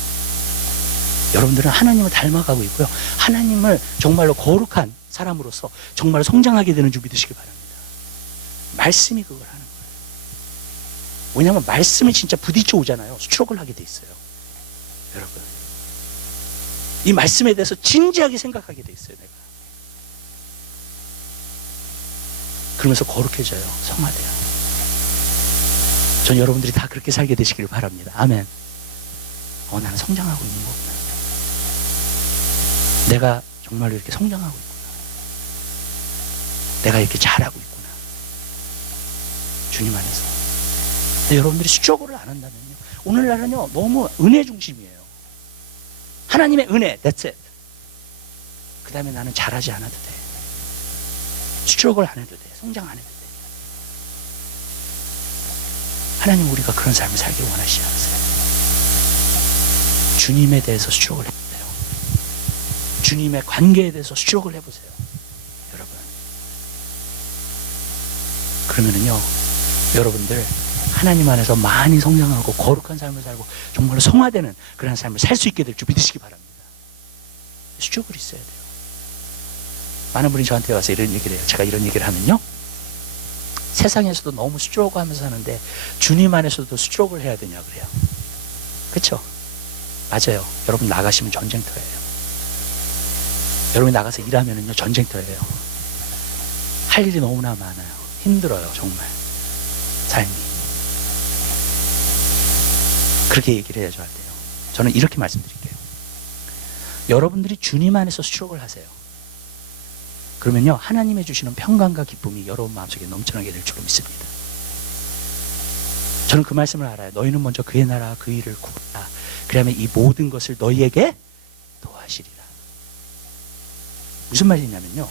여러분들은 하나님을 닮아가고 있고요. 하나님을 정말로 거룩한 사람으로서 정말로 성장하게 되는 줄 믿으시기 바랍니다. 말씀이 그걸 하는 거예요. 왜냐하면 말씀이 진짜 부딪혀 오잖아요. 수주록을 하게 돼 있어요. 여러분, 이 말씀에 대해서 진지하게 생각하게 돼 있어요, 내가. 그러면서 거룩해져요. 성화돼요. 전 여러분들이 다 그렇게 살게 되시길 바랍니다. 아멘. 나는 성장하고 있는 거구나. 내가 정말로 이렇게 성장하고 있구나. 내가 이렇게 잘하고 있구나. 주님 안에서. 근데 여러분들이 수적으로 안 한다면요, 오늘날은요, 너무 은혜 중심이에요. 하나님의 은혜, that's it. 그 다음에 나는 잘하지 않아도 돼. 수적을 안 해도 돼. 성장 안 해도 돼. 하나님, 우리가 그런 삶을 살기 원하시지 않으세요? 주님에 대해서 수적을 해보세요. 주님의 관계에 대해서 수적을 해보세요, 여러분. 그러면은요, 여러분들 하나님 안에서 많이 성장하고 거룩한 삶을 살고 정말로 성화되는 그런 삶을 살 수 있게 될 줄 믿으시기 바랍니다. 수적을 있어야 돼요. 많은 분이 저한테 와서 이런 얘기를 해요. 제가 이런 얘기를 하면요, 세상에서도 너무 수주록을 하면서 사는데 주님 안에서도 수주록을 해야 되냐 그래요. 그렇죠? 맞아요. 여러분 나가시면 전쟁터예요. 여러분이 나가서 일하면은요, 전쟁터예요. 할 일이 너무나 많아요. 힘들어요, 정말. 삶이. 그렇게 얘기를 해야 저한테요. 저는 이렇게 말씀드릴게요. 여러분들이 주님 안에서 수주록을 하세요. 그러면요, 하나님의 주시는 평강과 기쁨이 여러분 마음속에 넘쳐나게 될 줄로 믿습니다. 저는 그 말씀을 알아요. 너희는 먼저 그의 나라 그 일을 구하라. 그러면 이 모든 것을 너희에게 더하시리라. 무슨 말이냐면요,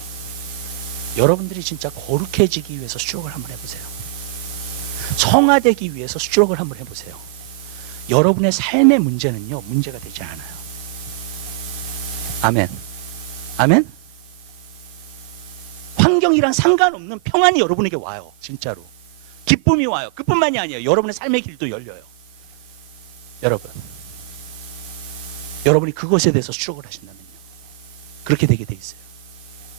여러분들이 진짜 거룩해지기 위해서 수주록을 한번 해보세요. 성화되기 위해서 수주록을 한번 해보세요. 여러분의 삶의 문제는요, 문제가 되지 않아요. 아멘. 아멘. 환경이랑 상관없는 평안이 여러분에게 와요. 진짜로. 기쁨이 와요. 그뿐만이 아니에요. 여러분의 삶의 길도 열려요. 여러분, 여러분이 그것에 대해서 수록을 하신다면요, 그렇게 되게 돼 있어요.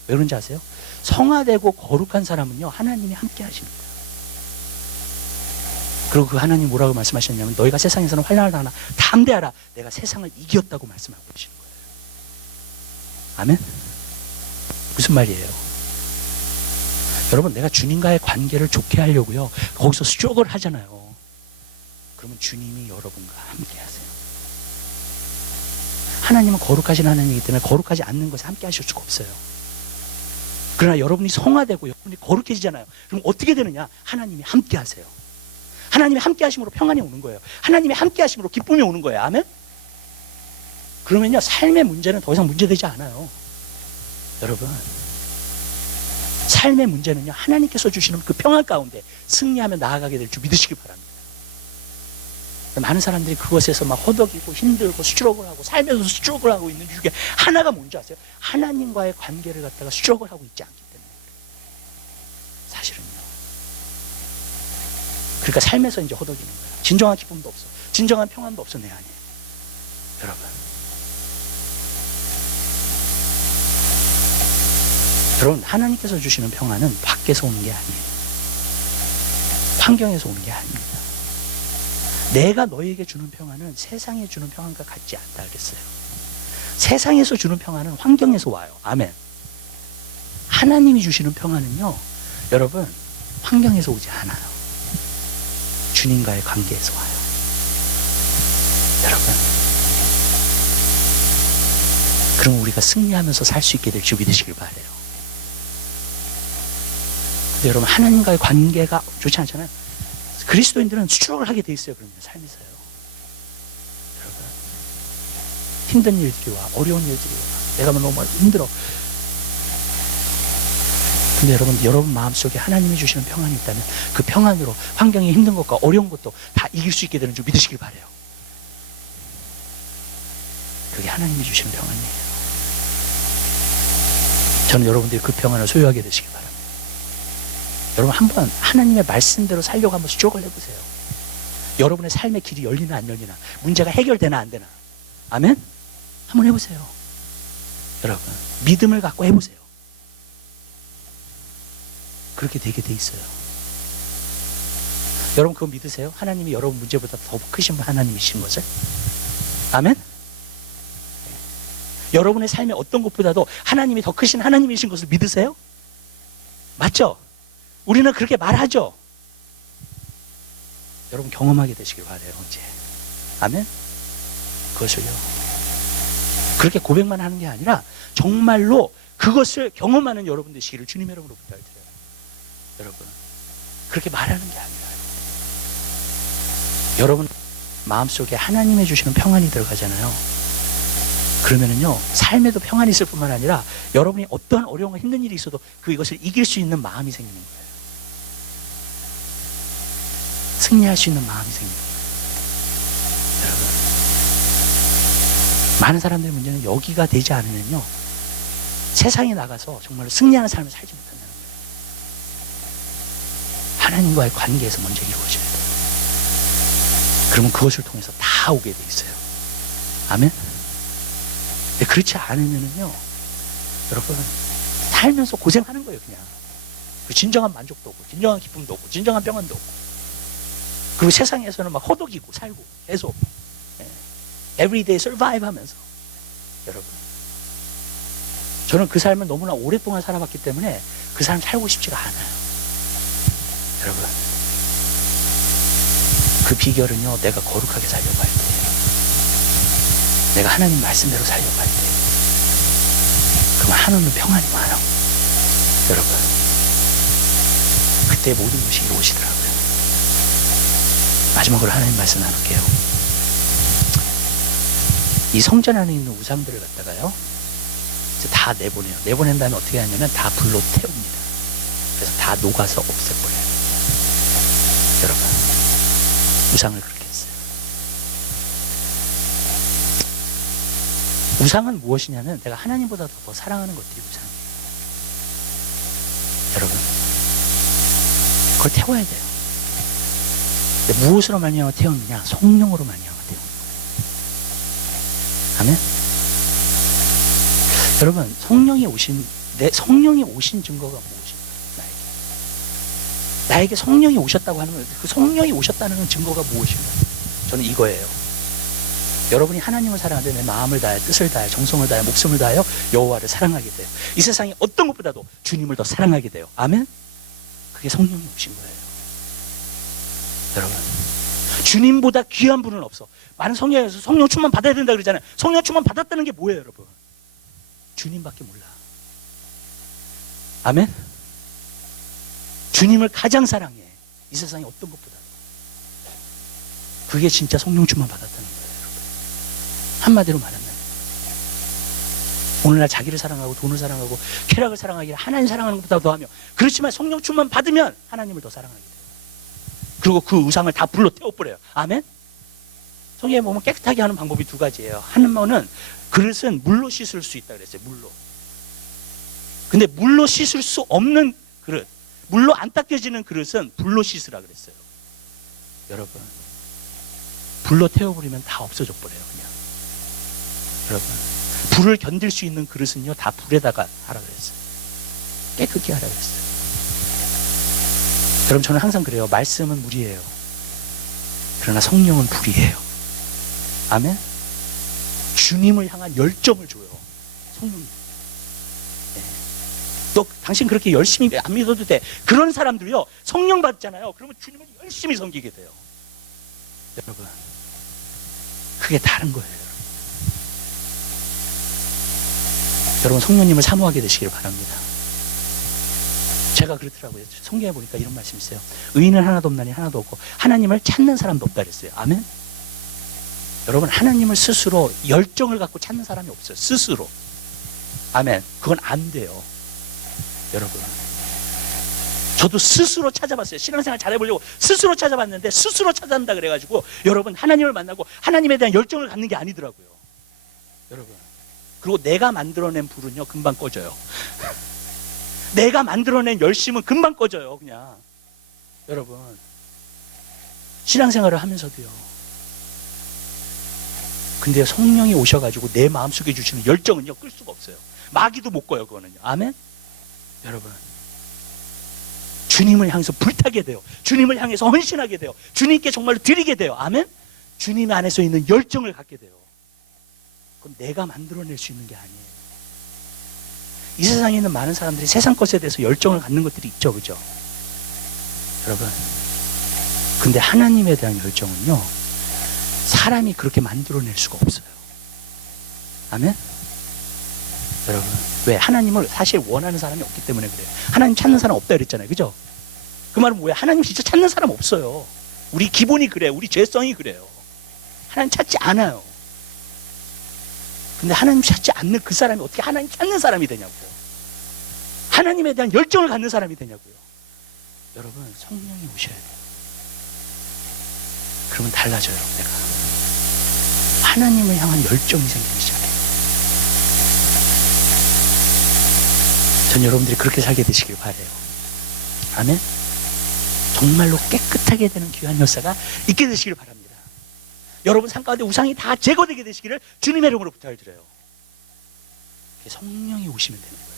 왜 그런지 아세요? 성화되고 거룩한 사람은요, 하나님이 함께 하십니다. 그리고 그 하나님 뭐라고 말씀하셨냐면, 너희가 세상에서는 환난을 당하나 담대하라. 내가 세상을 이겼다고 말씀하고 계시는 거예요. 아멘? 무슨 말이에요? 여러분, 내가 주님과의 관계를 좋게 하려고요, 거기서 수족을 하잖아요. 그러면 주님이 여러분과 함께 하세요. 하나님은 거룩하신 하나님이기 때문에 거룩하지 않는 것에 함께 하실 수가 없어요. 그러나 여러분이 성화되고 여러분이 거룩해지잖아요. 그럼 어떻게 되느냐? 하나님이 함께 하세요. 하나님이 함께 하심으로 평안이 오는 거예요. 하나님이 함께 하심으로 기쁨이 오는 거예요. 아멘? 그러면요, 삶의 문제는 더 이상 문제되지 않아요. 여러분, 삶의 문제는요, 하나님께서 주시는 그 평안 가운데 승리하며 나아가게 될 줄 믿으시기 바랍니다. 많은 사람들이 그것에서 막 허덕이고 힘들고 스트럭을 하고 살면서 스트럭을 하고 있는 중에 하나가 뭔지 아세요? 하나님과의 관계를 갖다가 스트럭을 하고 있지 않기 때문에. 사실은요. 그러니까 삶에서 이제 허덕이는 거예요. 진정한 기쁨도 없어. 진정한 평안도 없어, 내 안에. 여러분. 여러분, 하나님께서 주시는 평안은 밖에서 오는 게 아니에요. 환경에서 오는 게 아닙니다. 내가 너에게 주는 평안은 세상에 주는 평안과 같지 않다 그랬어요. 세상에서 주는 평안은 환경에서 와요. 아멘. 하나님이 주시는 평안은요, 여러분, 환경에서 오지 않아요. 주님과의 관계에서 와요. 여러분, 그럼 우리가 승리하면서 살 수 있게 될 줄 믿으시길 바라요. 근데 여러분, 하나님과의 관계가 좋지 않잖아요. 그리스도인들은 수출을 하게 돼 있어요. 그러면 삶에서요. 여러분, 힘든 일들이 와, 어려운 일들이 와, 내가 너무 힘들어. 근데 여러분 마음속에 하나님이 주시는 평안이 있다면 그 평안으로 환경이 힘든 것과 어려운 것도 다 이길 수 있게 되는 줄 믿으시길 바라요. 그게 하나님이 주시는 평안이에요. 저는 여러분들이 그 평안을 소유하게 되시길 바랍니다. 여러분, 한번 하나님의 말씀대로 살려고 한번 수족을 해보세요. 여러분의 삶의 길이 열리나 안 열리나, 문제가 해결되나 안 되나. 아멘? 한번 해보세요. 여러분, 믿음을 갖고 해보세요. 그렇게 되게 돼 있어요. 여러분, 그거 믿으세요? 하나님이 여러분 문제보다 더 크신 하나님이신 것을? 아멘? 여러분의 삶의 어떤 것보다도 하나님이 더 크신 하나님이신 것을 믿으세요? 맞죠? 우리는 그렇게 말하죠. 여러분, 경험하게 되시길 바라요. 이제. 아멘? 그것을요. 그렇게 고백만 하는 게 아니라 정말로 그것을 경험하는 여러분 되시기를 주님의 이름으로 부탁드려요. 여러분, 그렇게 말하는 게 아니라 여러분 마음속에 하나님이 주시는 평안이 들어가잖아요. 그러면은요, 삶에도 평안이 있을 뿐만 아니라 여러분이 어떠한 어려움과 힘든 일이 있어도 이것을 이길 수 있는 마음이 생기는 거예요. 승리할 수 있는 마음이 생깁니다. 여러분, 많은 사람들의 문제는 여기가 되지 않으면요, 세상에 나가서 정말로 승리하는 삶을 살지 못한다는 거예요. 하나님과의 관계에서 먼저 이루어져야 돼요. 그러면 그것을 통해서 다 오게 돼 있어요. 아멘? 근데 그렇지 않으면요, 여러분, 살면서 고생하는 거예요, 그냥. 진정한 만족도 없고, 진정한 기쁨도 없고, 진정한 평안도 없고. 그리고 세상에서는 막 허덕이고 살고 계속 everyday survive 하면서. 여러분, 저는 그 삶을 너무나 오랫동안 살아봤기 때문에 그 삶 살고 싶지가 않아요. 여러분, 그 비결은요, 내가 거룩하게 살려고 할 때, 내가 하나님 말씀대로 살려고 할 때, 그러면 하늘은 평안이 많아. 여러분, 그때 모든 것이 이루어지더라고요. 마지막으로 하나님 말씀 나눌게요. 이 성전 안에 있는 우상들을 갖다가요, 이제 다 내보내요. 내보낸 다음에 어떻게 하냐면 다 불로 태웁니다. 그래서 다 녹아서 없애버려요. 여러분, 우상을 그렇게 했어요. 우상은 무엇이냐면 내가 하나님보다 더 사랑하는 것들이 우상이에요. 여러분, 그걸 태워야 돼요. 근데 무엇으로 말미암아 태우느냐? 성령으로 말미암아 태우는 거예요. 아멘? 여러분, 성령이 오신 증거가 무엇인가? 나에게 성령이 오셨다고 하는 거예요. 그 성령이 오셨다는 증거가 무엇인가? 저는 이거예요. 여러분이 하나님을 사랑하되 내 마음을 다해, 뜻을 다해, 정성을 다해, 목숨을 다하여 여호와를 사랑하게 돼요. 이 세상에 어떤 것보다도 주님을 더 사랑하게 돼요. 아멘? 그게 성령이 오신 거예요. 여러분, 주님보다 귀한 분은 없어. 많은 성경에서 성령 충만 받아야 된다 그러잖아요. 성령 충만 받았다는 게 뭐예요, 여러분? 주님밖에 몰라. 아멘? 주님을 가장 사랑해. 이 세상에 어떤 것보다. 그게 진짜 성령 충만 받았다는 거예요, 여러분. 한마디로 말하면 오늘날 자기를 사랑하고 돈을 사랑하고 쾌락을 사랑하기를 하나님 사랑하는 것보다 더하며, 그렇지만 성령 충만 받으면 하나님을 더 사랑하게 돼요. 그리고 그 우상을 다 불로 태워버려요. 아멘? 성경에 보면 깨끗하게 하는 방법이 두 가지예요. 하나는 그릇은 물로 씻을 수 있다 그랬어요. 물로. 근데 물로 씻을 수 없는 그릇, 물로 안 닦여지는 그릇은 불로 씻으라 그랬어요. 여러분, 불로 태워버리면 다 없어져 버려요, 그냥. 여러분, 불을 견딜 수 있는 그릇은요, 다 불에다가 하라 그랬어요. 깨끗게 하라 그랬어요. 여러분, 저는 항상 그래요. 말씀은 물이에요. 그러나 성령은 불이에요. 아멘? 주님을 향한 열정을 줘요, 성령이. 네. 너 당신 그렇게 열심히 안 믿어도 돼. 그런 사람들이요, 성령 받잖아요. 그러면 주님을 열심히 섬기게 돼요. 여러분, 그게 다른 거예요. 여러분, 성령님을 사모하게 되시길 바랍니다. 제가 그렇더라고요. 성경에 보니까 이런 말씀이 있어요. 의인은 하나도 없나니 하나도 없고 하나님을 찾는 사람도 없다 그랬어요. 아멘? 여러분, 하나님을 스스로 열정을 갖고 찾는 사람이 없어요. 스스로. 아멘. 그건 안 돼요. 여러분, 저도 스스로 찾아봤어요. 신앙생활 잘해보려고 스스로 찾아봤는데, 스스로 찾아낸다 그래가지고 여러분, 하나님을 만나고 하나님에 대한 열정을 갖는 게 아니더라고요. 여러분, 그리고 내가 만들어낸 불은요, 금방 꺼져요. 내가 만들어낸 열심은 금방 꺼져요, 그냥. 여러분, 신앙생활을 하면서도요. 근데 성령이 오셔가지고 내 마음속에 주시는 열정은요, 끌 수가 없어요. 마귀도 못 꺼요, 그거는요. 아멘? 여러분, 주님을 향해서 불타게 돼요. 주님을 향해서 헌신하게 돼요. 주님께 정말로 드리게 돼요. 아멘? 주님 안에서 있는 열정을 갖게 돼요. 그건 내가 만들어낼 수 있는 게 아니에요. 이 세상에 있는 많은 사람들이 세상 것에 대해서 열정을 갖는 것들이 있죠, 그죠? 여러분, 근데 하나님에 대한 열정은요, 사람이 그렇게 만들어낼 수가 없어요. 아멘? 여러분, 왜? 하나님을 사실 원하는 사람이 없기 때문에 그래요. 하나님 찾는 사람 없다 그랬잖아요, 그죠? 그 말은 뭐예요? 하나님 진짜 찾는 사람 없어요. 우리 기본이 그래요. 우리 죄성이 그래요. 하나님 찾지 않아요. 근데 하나님 찾지 않는 그 사람이 어떻게 하나님 찾는 사람이 되냐고요. 하나님에 대한 열정을 갖는 사람이 되냐고요. 여러분, 성령이 오셔야 돼요. 그러면 달라져요, 내가. 하나님을 향한 열정이 생기기 시작해요. 전 여러분들이 그렇게 살게 되시길 바라요. 아멘? 정말로 깨끗하게 되는 귀한 역사가 있게 되시길 바랍니다. 여러분 삶 가운데 우상이 다 제거되게 되시기를 주님의 이름으로 부탁을 드려요. 성령이 오시면 되는 거예요.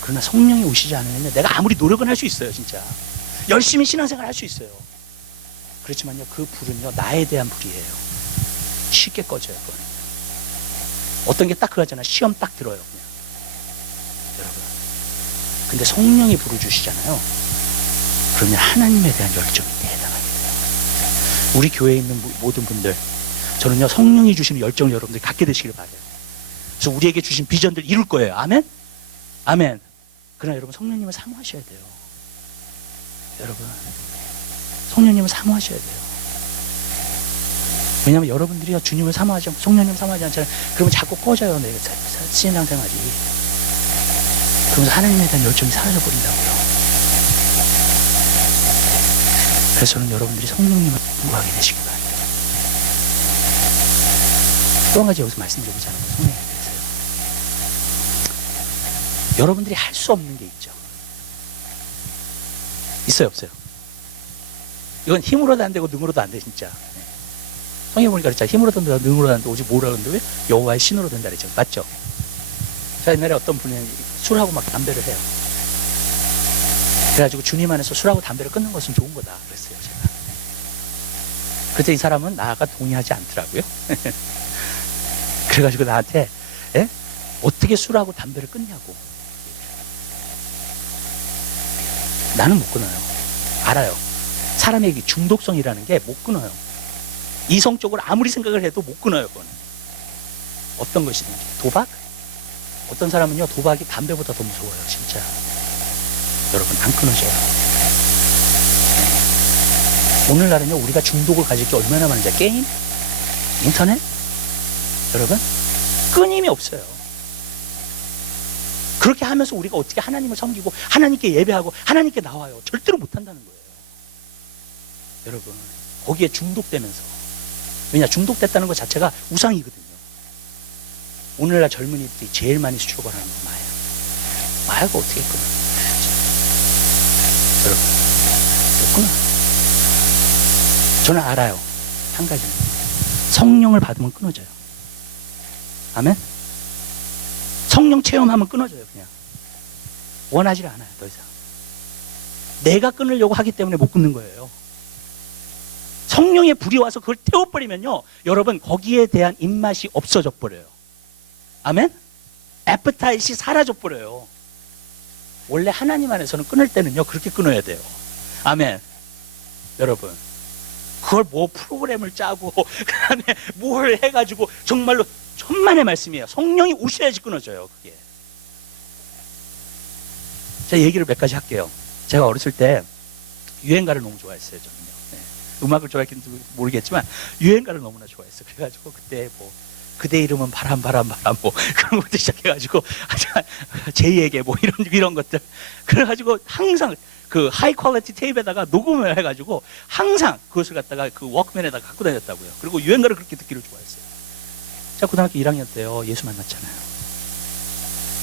그러나 성령이 오시지 않으면 내가 아무리 노력은 할 수 있어요, 진짜. 열심히 신앙생활 할 수 있어요. 그렇지만요, 그 불은요, 나에 대한 불이에요. 쉽게 꺼져요, 그거는. 어떤 게 딱 그거잖아. 시험 딱 들어요, 그냥. 여러분. 근데 성령이 불을 주시잖아요. 그러면 하나님에 대한 열정이 대단하게 돼요. 우리 교회에 있는 모든 분들, 저는요, 성령이 주시는 열정을 여러분들이 갖게 되시길 바라요. 그래서 우리에게 주신 비전들 이룰 거예요. 아멘? 아멘. 그러나 여러분, 성령님을 사모하셔야 돼요. 여러분, 성령님을 사모하셔야 돼요. 왜냐하면 여러분들이 주님을 사모하지 않고 성령님을 사모하지 않잖아요. 그러면 자꾸 꺼져요, 내 신앙생활이. 그러면서 하나님에 대한 열정이 사라져 버린다고요. 그래서 저는 여러분들이 성령님을 구하게 되시길 바랍니다. 또 한 가지 여기서 말씀드리고자 하는 건 성령에 대해서요. 여러분들이 할 수 없는 게 있죠. 있어요, 없어요? 이건 힘으로도 안 되고 능으로도 안 돼, 진짜. 성경 보니까 그랬잖아요. 힘으로도 안 되고 능으로도 안 되고 오직 뭐라 그러는데 왜? 여호와의 신으로 된다 그랬죠. 맞죠? 자, 옛날에 어떤 분이 술하고 막 담배를 해요. 그래가지고 주님 안에서 술하고 담배를 끊는 것은 좋은 거다 그랬어요, 제가. 그때 이 사람은 나가 동의하지 않더라고요. 그래가지고 나한테 어떻게 술하고 담배를 끊냐고. 나는 못 끊어요. 알아요. 사람에게 중독성이라는 게 못 끊어요. 이성적으로 아무리 생각을 해도 못 끊어요. 그거는. 어떤 것이든지. 도박? 어떤 사람은요, 도박이 담배보다 더 무서워요. 진짜. 여러분, 안 끊어져요. 네. 오늘날은요, 우리가 중독을 가질 게 얼마나 많은지. 게임? 인터넷? 여러분, 끊임이 없어요. 그렇게 하면서 우리가 어떻게 하나님을 섬기고 하나님께 예배하고 하나님께 나와요. 절대로 못한다는 거예요. 여러분, 거기에 중독되면서. 왜냐, 중독됐다는 것 자체가 우상이거든요. 오늘날 젊은이들이 제일 많이 수출을 하는 건 마약. 마약을 어떻게 끊어요? 여러분, 못 끊어요. 저는 알아요. 한 가지는. 성령을 받으면 끊어져요. 아멘? 성령 체험하면 끊어져요, 그냥. 원하지 않아요, 더 이상. 내가 끊으려고 하기 때문에 못 끊는 거예요. 성령의 불이 와서 그걸 태워버리면요, 여러분, 거기에 대한 입맛이 없어져 버려요. 아멘? 애프타잇이 사라져 버려요. 원래 하나님 안에서는 끊을 때는요, 그렇게 끊어야 돼요. 아멘. 여러분, 그걸 뭐 프로그램을 짜고, 그 다음에 뭘 해가지고, 정말로 천만의 말씀이에요. 성령이 오셔야지 끊어져요, 그게. 제가 얘기를 몇 가지 할게요. 제가 어렸을 때 유행가를 너무 좋아했어요, 저는요. 네. 음악을 좋아했는지 모르겠지만, 유행가를 너무나 좋아했어요. 그래가지고 그때 뭐, 그대 이름은 바람 뭐 그런 것도 시작해가지고 제이에게 뭐 이런 것들 그래가지고 항상 그 하이 퀄리티 테이프에다가 녹음을 해가지고 항상 그것을 갖다가 그 워크맨에다가 갖고 다녔다고요. 그리고 유행가를 그렇게 듣기를 좋아했어요. 제가 고등학교 1학년 때요, 예수 만났잖아요.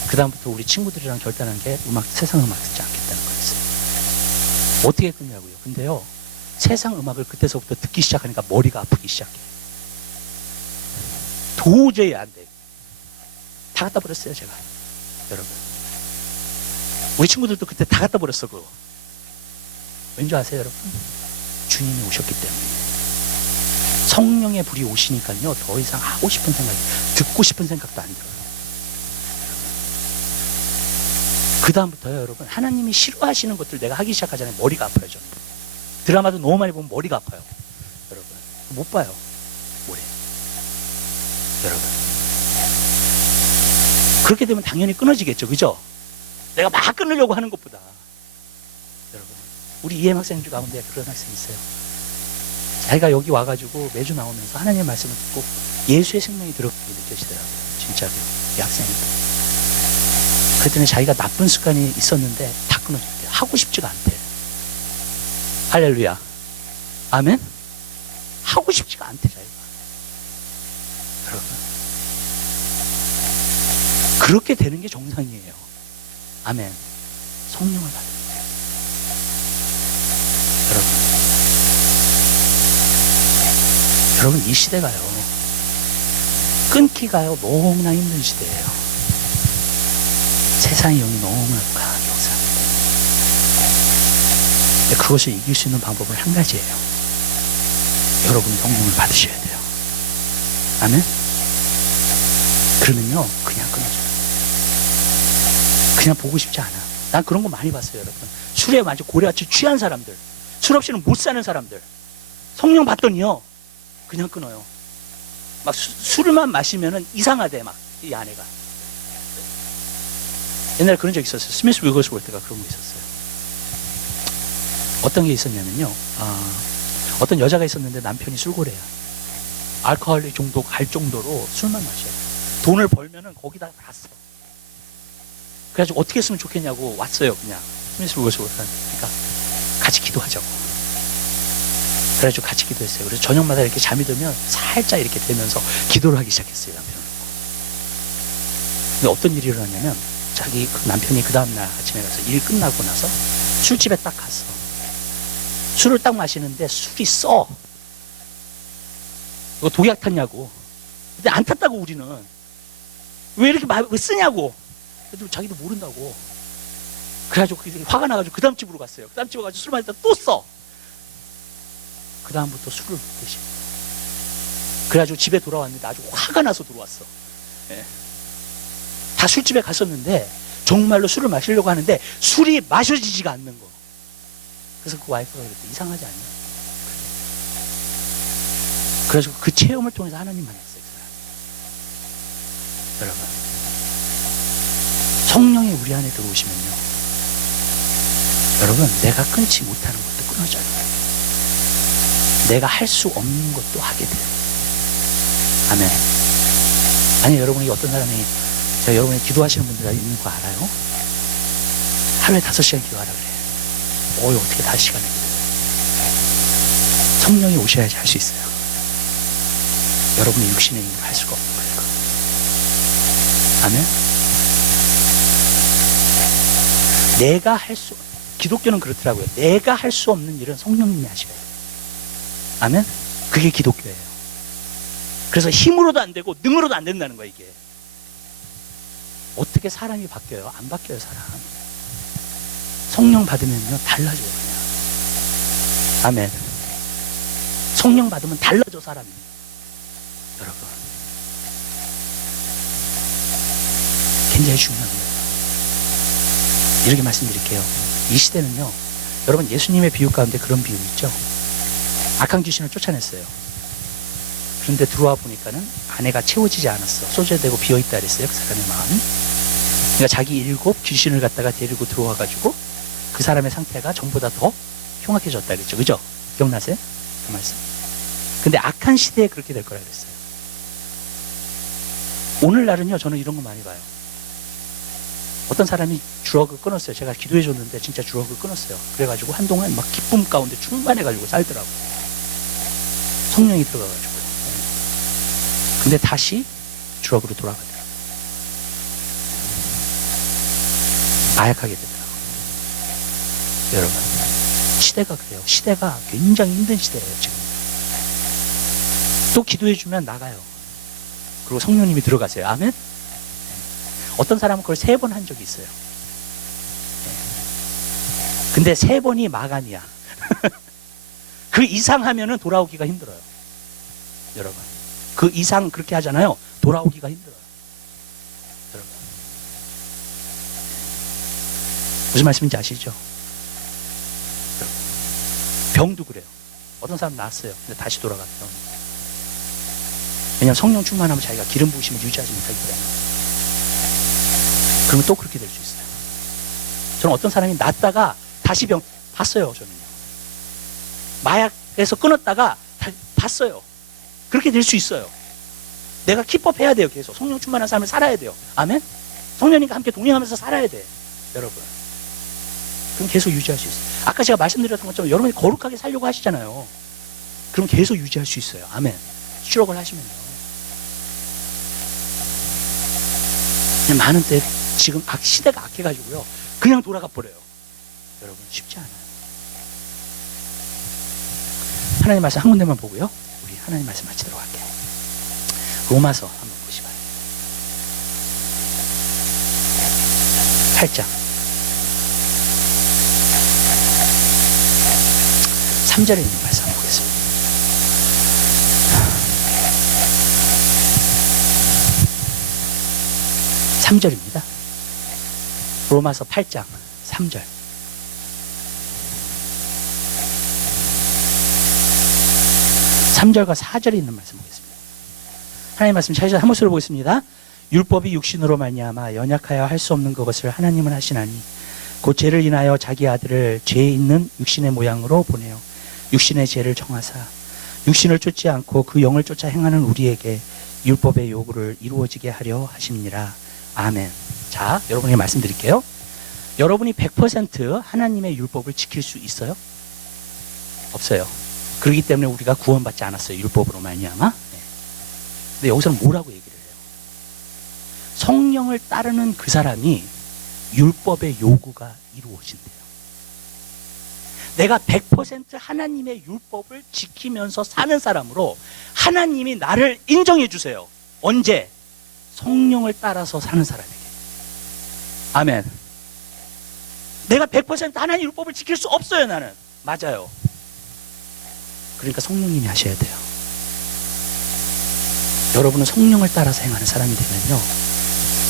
그 다음부터 우리 친구들이랑 결단한 게 세상 음악 듣지 않겠다는 거였어요. 어떻게 끊냐고요. 근데요, 세상 음악을 그때서부터 듣기 시작하니까 머리가 아프기 시작해. 도저히 안 돼요. 다 갖다 버렸어요, 제가. 여러분. 우리 친구들도 그때 다 갖다 버렸어, 그거. 왠지 아세요, 여러분? 주님이 오셨기 때문에. 성령의 불이 오시니까요, 더 이상 하고 싶은 생각이, 듣고 싶은 생각도 안 들어요. 그 다음부터요, 여러분, 하나님이 싫어하시는 것들 내가 하기 시작하잖아요. 머리가 아파요, 저는. 드라마도 너무 많이 보면 머리가 아파요. 여러분. 못 봐요. 오래. 여러분, 그렇게 되면 당연히 끊어지겠죠, 그죠? 내가 막 끊으려고 하는 것보다. 여러분, 우리 EM 학생들 가운데 그런 학생이 있어요. 자기가 여기 와가지고 매주 나오면서 하나님의 말씀을 듣고 예수의 생명이 들어가게 느껴지더라고요. 진짜로, 이 학생이. 그랬더니 자기가 나쁜 습관이 있었는데 다 끊어졌대요. 하고 싶지가 않대. 할렐루야. 아멘? 하고 싶지가 않대, 자기가. 여러분, 그렇게 되는 게 정상이에요. 아멘. 성령을 받는 거예요. 여러분, 이 시대가요, 끊기가요, 너무나 힘든 시대예요. 세상의 영이 너무나 강하게 역사하기 때문에. 그것을 이길 수 있는 방법은 한 가지예요. 여러분이 성령을 받으셔야 돼요. 아멘? 그러면요, 그냥 끊어져요. 그냥 보고 싶지 않아. 난 그런 거 많이 봤어요, 여러분. 술에 완전 고래같이 취한 사람들, 술 없이는 못 사는 사람들, 성령 받더니요, 그냥 끊어요. 막 술만 마시면은 이상하대, 막, 이 아내가. 옛날에 그런 적 있었어요. 스미스 위거스월트가 그런 거 있었어요. 어떤 게 있었냐면요, 어떤 여자가 있었는데 남편이 술고래야. 알코올 정도 갈 정도로 술만 마셔요. 돈을 벌면은 거기다 갔어. 그래가지고 어떻게 했으면 좋겠냐고 왔어요, 그냥. 스미스 위거스월트한테. 그러니까 같이 기도하자고. 그래가지고 같이 기도했어요. 그래서 저녁마다 이렇게 잠이 들면 살짝 이렇게 되면서 기도를 하기 시작했어요, 남편을 놓고. 근데 어떤 일이 일어났냐면, 자기 그 남편이 그 다음날 아침에 가서 일 끝나고 나서 술집에 딱 갔어. 술을 딱 마시는데 술이 써. 이거 독약 탔냐고. 근데 안 탔다고, 우리는. 왜 이렇게 왜 쓰냐고. 그래도 자기도 모른다고. 그래가지고 화가 나가지고 그 다음 집으로 갔어요. 그 다음 집에 가서 술 마시다 또 써. 그 다음부터 술을 못 드셔. 그래가지고 집에 돌아왔는데 아주 화가 나서 들어왔어. 예. 다 술집에 갔었는데 정말로 술을 마시려고 하는데 술이 마셔지지가 않는 거. 그래서 그 와이프가 그랬대. 이상하지 않냐? 그래서 그 체험을 통해서 하나님 만났어요. 그 사람. 여러분, 성령이 우리 안에 들어오시면요, 여러분, 내가 끊지 못하는 것도 끊어져요. 내가 할 수 없는 것도 하게 돼요. 아멘. 아니, 여러분이 어떤 사람이, 제가 여러분이 기도하시는 분들 있는 거 알아요? 하루에 5시간 기도하라 그래요. 어떻게 5시간을 기도해요? 성령이 오셔야지 할 수 있어요. 여러분의 육신의 힘으로 할 수가 없는 거예요. 아멘. 내가 할 수, 기독교는 그렇더라고요. 내가 할 수 없는 일은 성령님이 하셔야 돼요. 아멘. 그게 기독교예요. 그래서 힘으로도 안 되고 능으로도 안 된다는 거예요. 이게 어떻게 사람이 바뀌어요? 안 바뀌어요. 사람 성령 받으면요 달라져요. 그냥. 아멘. 성령 받으면 달라져 사람이. 여러분, 굉장히 중요한 거예요. 이렇게 말씀드릴게요. 이 시대는요, 여러분, 예수님의 비유 가운데 그런 비유 있죠. 악한 귀신을 쫓아냈어요. 그런데 들어와 보니까는 아내가 채워지지 않았어. 소재되고 비어있다 그랬어요. 그 사람의 마음이. 그러니까 자기 7 귀신을 갖다가 데리고 들어와가지고 그 사람의 상태가 전보다 더 흉악해졌다 그랬죠. 그죠? 기억나세요? 그 말씀. 근데 악한 시대에 그렇게 될 거라 그랬어요. 오늘날은요, 저는 이런 거 많이 봐요. 어떤 사람이 주럭을 끊었어요. 제가 기도해 줬는데 진짜 주럭을 끊었어요. 그래가지고 한동안 막 기쁨 가운데 충만해가지고 살더라고요. 성령이 들어가가지고. 근데 다시 주럭으로 돌아가더라고요. 마약하게 되더라고요. 여러분, 시대가 그래요. 시대가 굉장히 힘든 시대예요, 지금. 또 기도해주면 나가요. 그리고 성령님이 들어가세요. 아멘? 어떤 사람은 그걸 3번 한 적이 있어요. 근데 3번이 마감이야. 그 이상 하면은 돌아오기가 힘들어요. 여러분, 그 이상 그렇게 하잖아요. 돌아오기가 힘들어요. 여러분, 무슨 말씀인지 아시죠? 여러분, 병도 그래요. 어떤 사람 나았어요. 근데 다시 돌아갔어요. 왜냐하면 성령 충만하면 자기가 기름 부으심을 유지하지 못하기 때문에. 그러면 또 그렇게 될 수 있어요. 저는 어떤 사람이 낫다가 다시 병 봤어요. 저는요. 마약에서 끊었다가 봤어요. 그렇게 될 수 있어요. 내가 킵업해야 돼요. 계속 성령 충만한 삶을 살아야 돼요. 아멘. 성령님과 함께 동행하면서 살아야 돼, 여러분. 그럼 계속 유지할 수 있어요. 아까 제가 말씀드렸던 것처럼 여러분이 거룩하게 살려고 하시잖아요. 그럼 계속 유지할 수 있어요. 아멘. 추록을 하시면요. 그냥 많은 때 지금 시대가 악해가지고요, 그냥 돌아가 버려요. 여러분, 쉽지 않아요. 하나님 말씀 한 군데만 보고요, 우리 하나님 말씀 마치도록 할게요. 로마서 한번 보시봐요. 8장 3절에 있는 말씀 한번 보겠습니다. (3절입니다) 로마서 8장 3절. (3절과 4절에) 있는 말씀 보겠습니다. 하나님 말씀 찾으셔서 한 목소리로 보겠습니다. 율법이 육신으로 말미암아 연약하여 할 수 없는 그것을 하나님은 하시나니 곧 죄를 인하여 자기 아들을 죄 있는 육신의 모양으로 보내어 육신의 죄를 정하사 육신을 쫓지 않고 그 영을 쫓아 행하는 우리에게 율법의 요구를 이루어지게 하려 하심니라. 아멘. 자, 여러분에게 말씀드릴게요. 여러분이 100% 하나님의 율법을 지킬 수 있어요? 없어요. 그렇기 때문에 우리가 구원받지 않았어요. 율법으로 말미암아. 네. 근데 여기서는 뭐라고 얘기를 해요? 성령을 따르는 그 사람이 율법의 요구가 이루어진대요. 내가 100% 하나님의 율법을 지키면서 사는 사람으로 하나님이 나를 인정해 주세요. 언제? 성령을 따라서 사는 사람에게. 아멘. 내가 100% 하나님 율법을 지킬 수 없어요. 나는. 맞아요. 그러니까 성령님이 하셔야 돼요. 여러분은 성령을 따라서 행하는 사람이 되면요,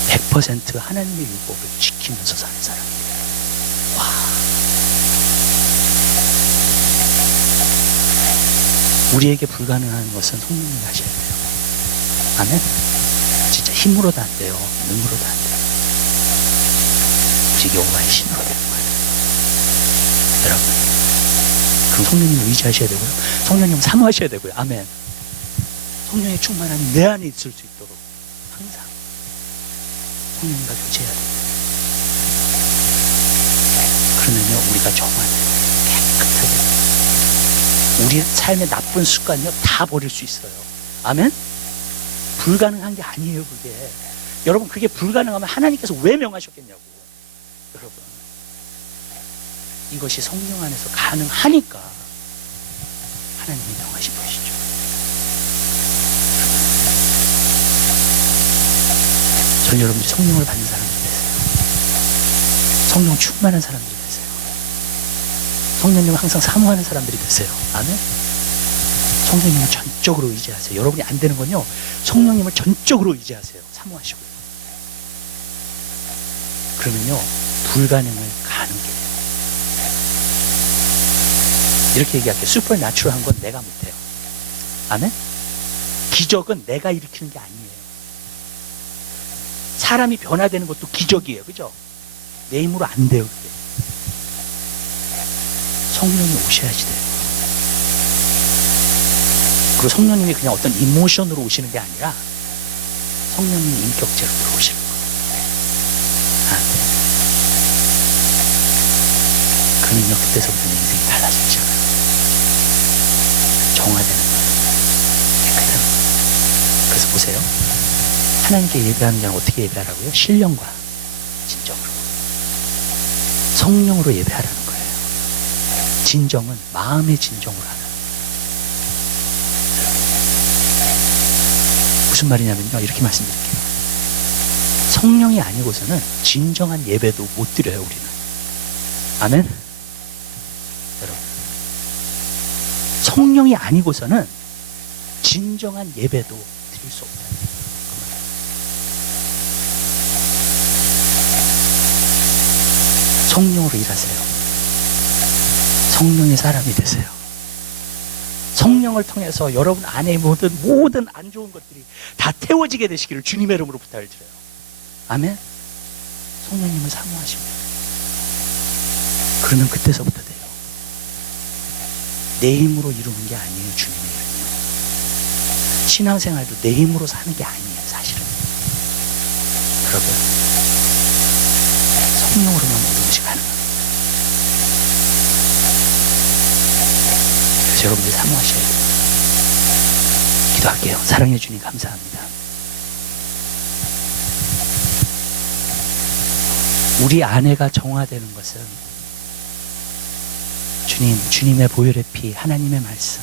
100% 하나님의 율법을 지키면서 사는 사람이에요. 와. 우리에게 불가능한 것은 성령님이 하셔야 돼요. 아멘. 진짜 힘으로도 안 돼요. 능으로도 안 돼요. 오직 여호와의 신으로 되는 거예요. 여러분, 그럼 성령님을 의지하셔야 되고요. 성령님 사모하셔야 되고요. 아멘. 성령의 충만함이 내 안에 있을 수 있도록 항상 성령님과 교제해야 돼요. 그러면요, 우리가 정화돼요. 깨끗하게. 우리 삶의 나쁜 습관요 다 버릴 수 있어요. 아멘? 불가능한 게 아니에요, 그게. 여러분, 그게 불가능하면 하나님께서 왜 명하셨겠냐고. 여러분, 이것이 성령 안에서 가능하니까 하나님이 명하신 것이죠. 전 여러분들이 성령을 받는 사람들이 되세요. 성령 충만한 사람들이 되세요. 성령님을 항상 사모하는 사람들이 되세요. 아멘? 성령님을 전적으로 의지하세요. 여러분이 안 되는 건요, 성령님을 전적으로 의지하세요. 사모하시고요. 그러면요, 불가능을 가능하게 해요. 이렇게 얘기할게요. 슈퍼내추럴한 건 내가 못해요. 아멘? 기적은 내가 일으키는 게 아니에요. 사람이 변화되는 것도 기적이에요. 그죠? 내 힘으로 안 돼요, 그게. 성령이 오셔야지 돼요. 그리고 성령님이 그냥 어떤 이모션으로 오시는 게 아니라 성령님이 인격체로 들어오시는 거예요. 그러면요, 그때서부터 내 인생이 달라지잖아요. 정화되는 거예요. 깨끗한 거예요. 그래서 보세요. 하나님께 예배하는 자는 어떻게 예배하라고요? 신령과 진정으로. 성령으로 예배하라는 거예요. 진정은 마음의 진정으로 하는. 무슨 말이냐면요, 이렇게 말씀드릴게요. 성령이 아니고서는 진정한 예배도 못 드려요, 우리는. 아멘? 여러분, 성령이 아니고서는 진정한 예배도 드릴 수 없다. 성령으로 일하세요. 성령의 사람이 되세요. 성령을 통해서 여러분 안에 모든 안 좋은 것들이 다 태워지게 되시기를 주님의 이름으로 부탁을 드려요. 아멘? 성령님을 사모하십니다. 그러면 그때서부터 돼요. 내 힘으로 이루는 게 아니에요, 주님의 일은요. 신앙생활도 내 힘으로 사는 게 아니에요, 사실은. 여러분, 성령으로만 모든 것이 가능합니다. 그래서 여러분들이 사모하셔야 돼요. 기도할게요. 사랑해 주님 감사합니다. 우리 안에가 정화되는 것은 주님의 보혈의 피, 하나님의 말씀,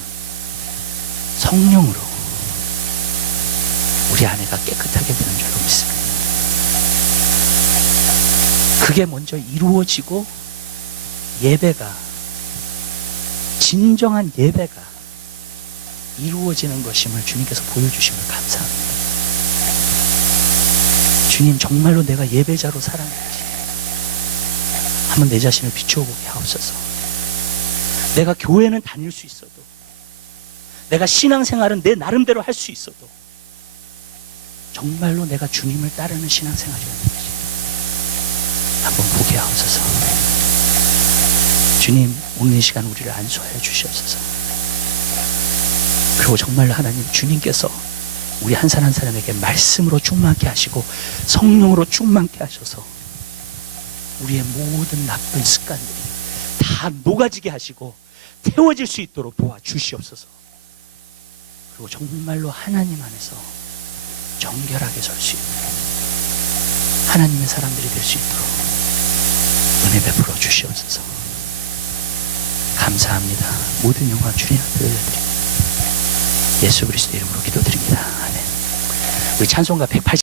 성령으로 우리 안에가 깨끗하게 되는 줄로 믿습니다. 그게 먼저 이루어지고 예배가, 진정한 예배가 이루어지는 것임을 주님께서 보여주심을 감사합니다. 주님, 정말로 내가 예배자로 살아야지. 한번 내 자신을 비추어보게 하옵소서. 내가 교회는 다닐 수 있어도, 내가 신앙생활은 내 나름대로 할 수 있어도, 정말로 내가 주님을 따르는 신앙생활이었는지 한번 보게 하옵소서. 주님, 오늘 이 시간 우리를 안수하여 주시옵소서. 그리고 정말로 하나님, 주님께서 우리 한 사람 한 사람에게 말씀으로 충만케 하시고 성령으로 충만케 하셔서 우리의 모든 나쁜 습관들이 다 녹아지게 하시고 태워질 수 있도록 도와주시옵소서. 그리고 정말로 하나님 안에서 정결하게 설 수 있는 하나님의 사람들이 될 수 있도록 은혜 베풀어 주시옵소서. 감사합니다. 모든 영광 주님께 돌려드립니다. 예수 그리스도 이름으로 기도드립니다. 아멘. 우리 찬송가 180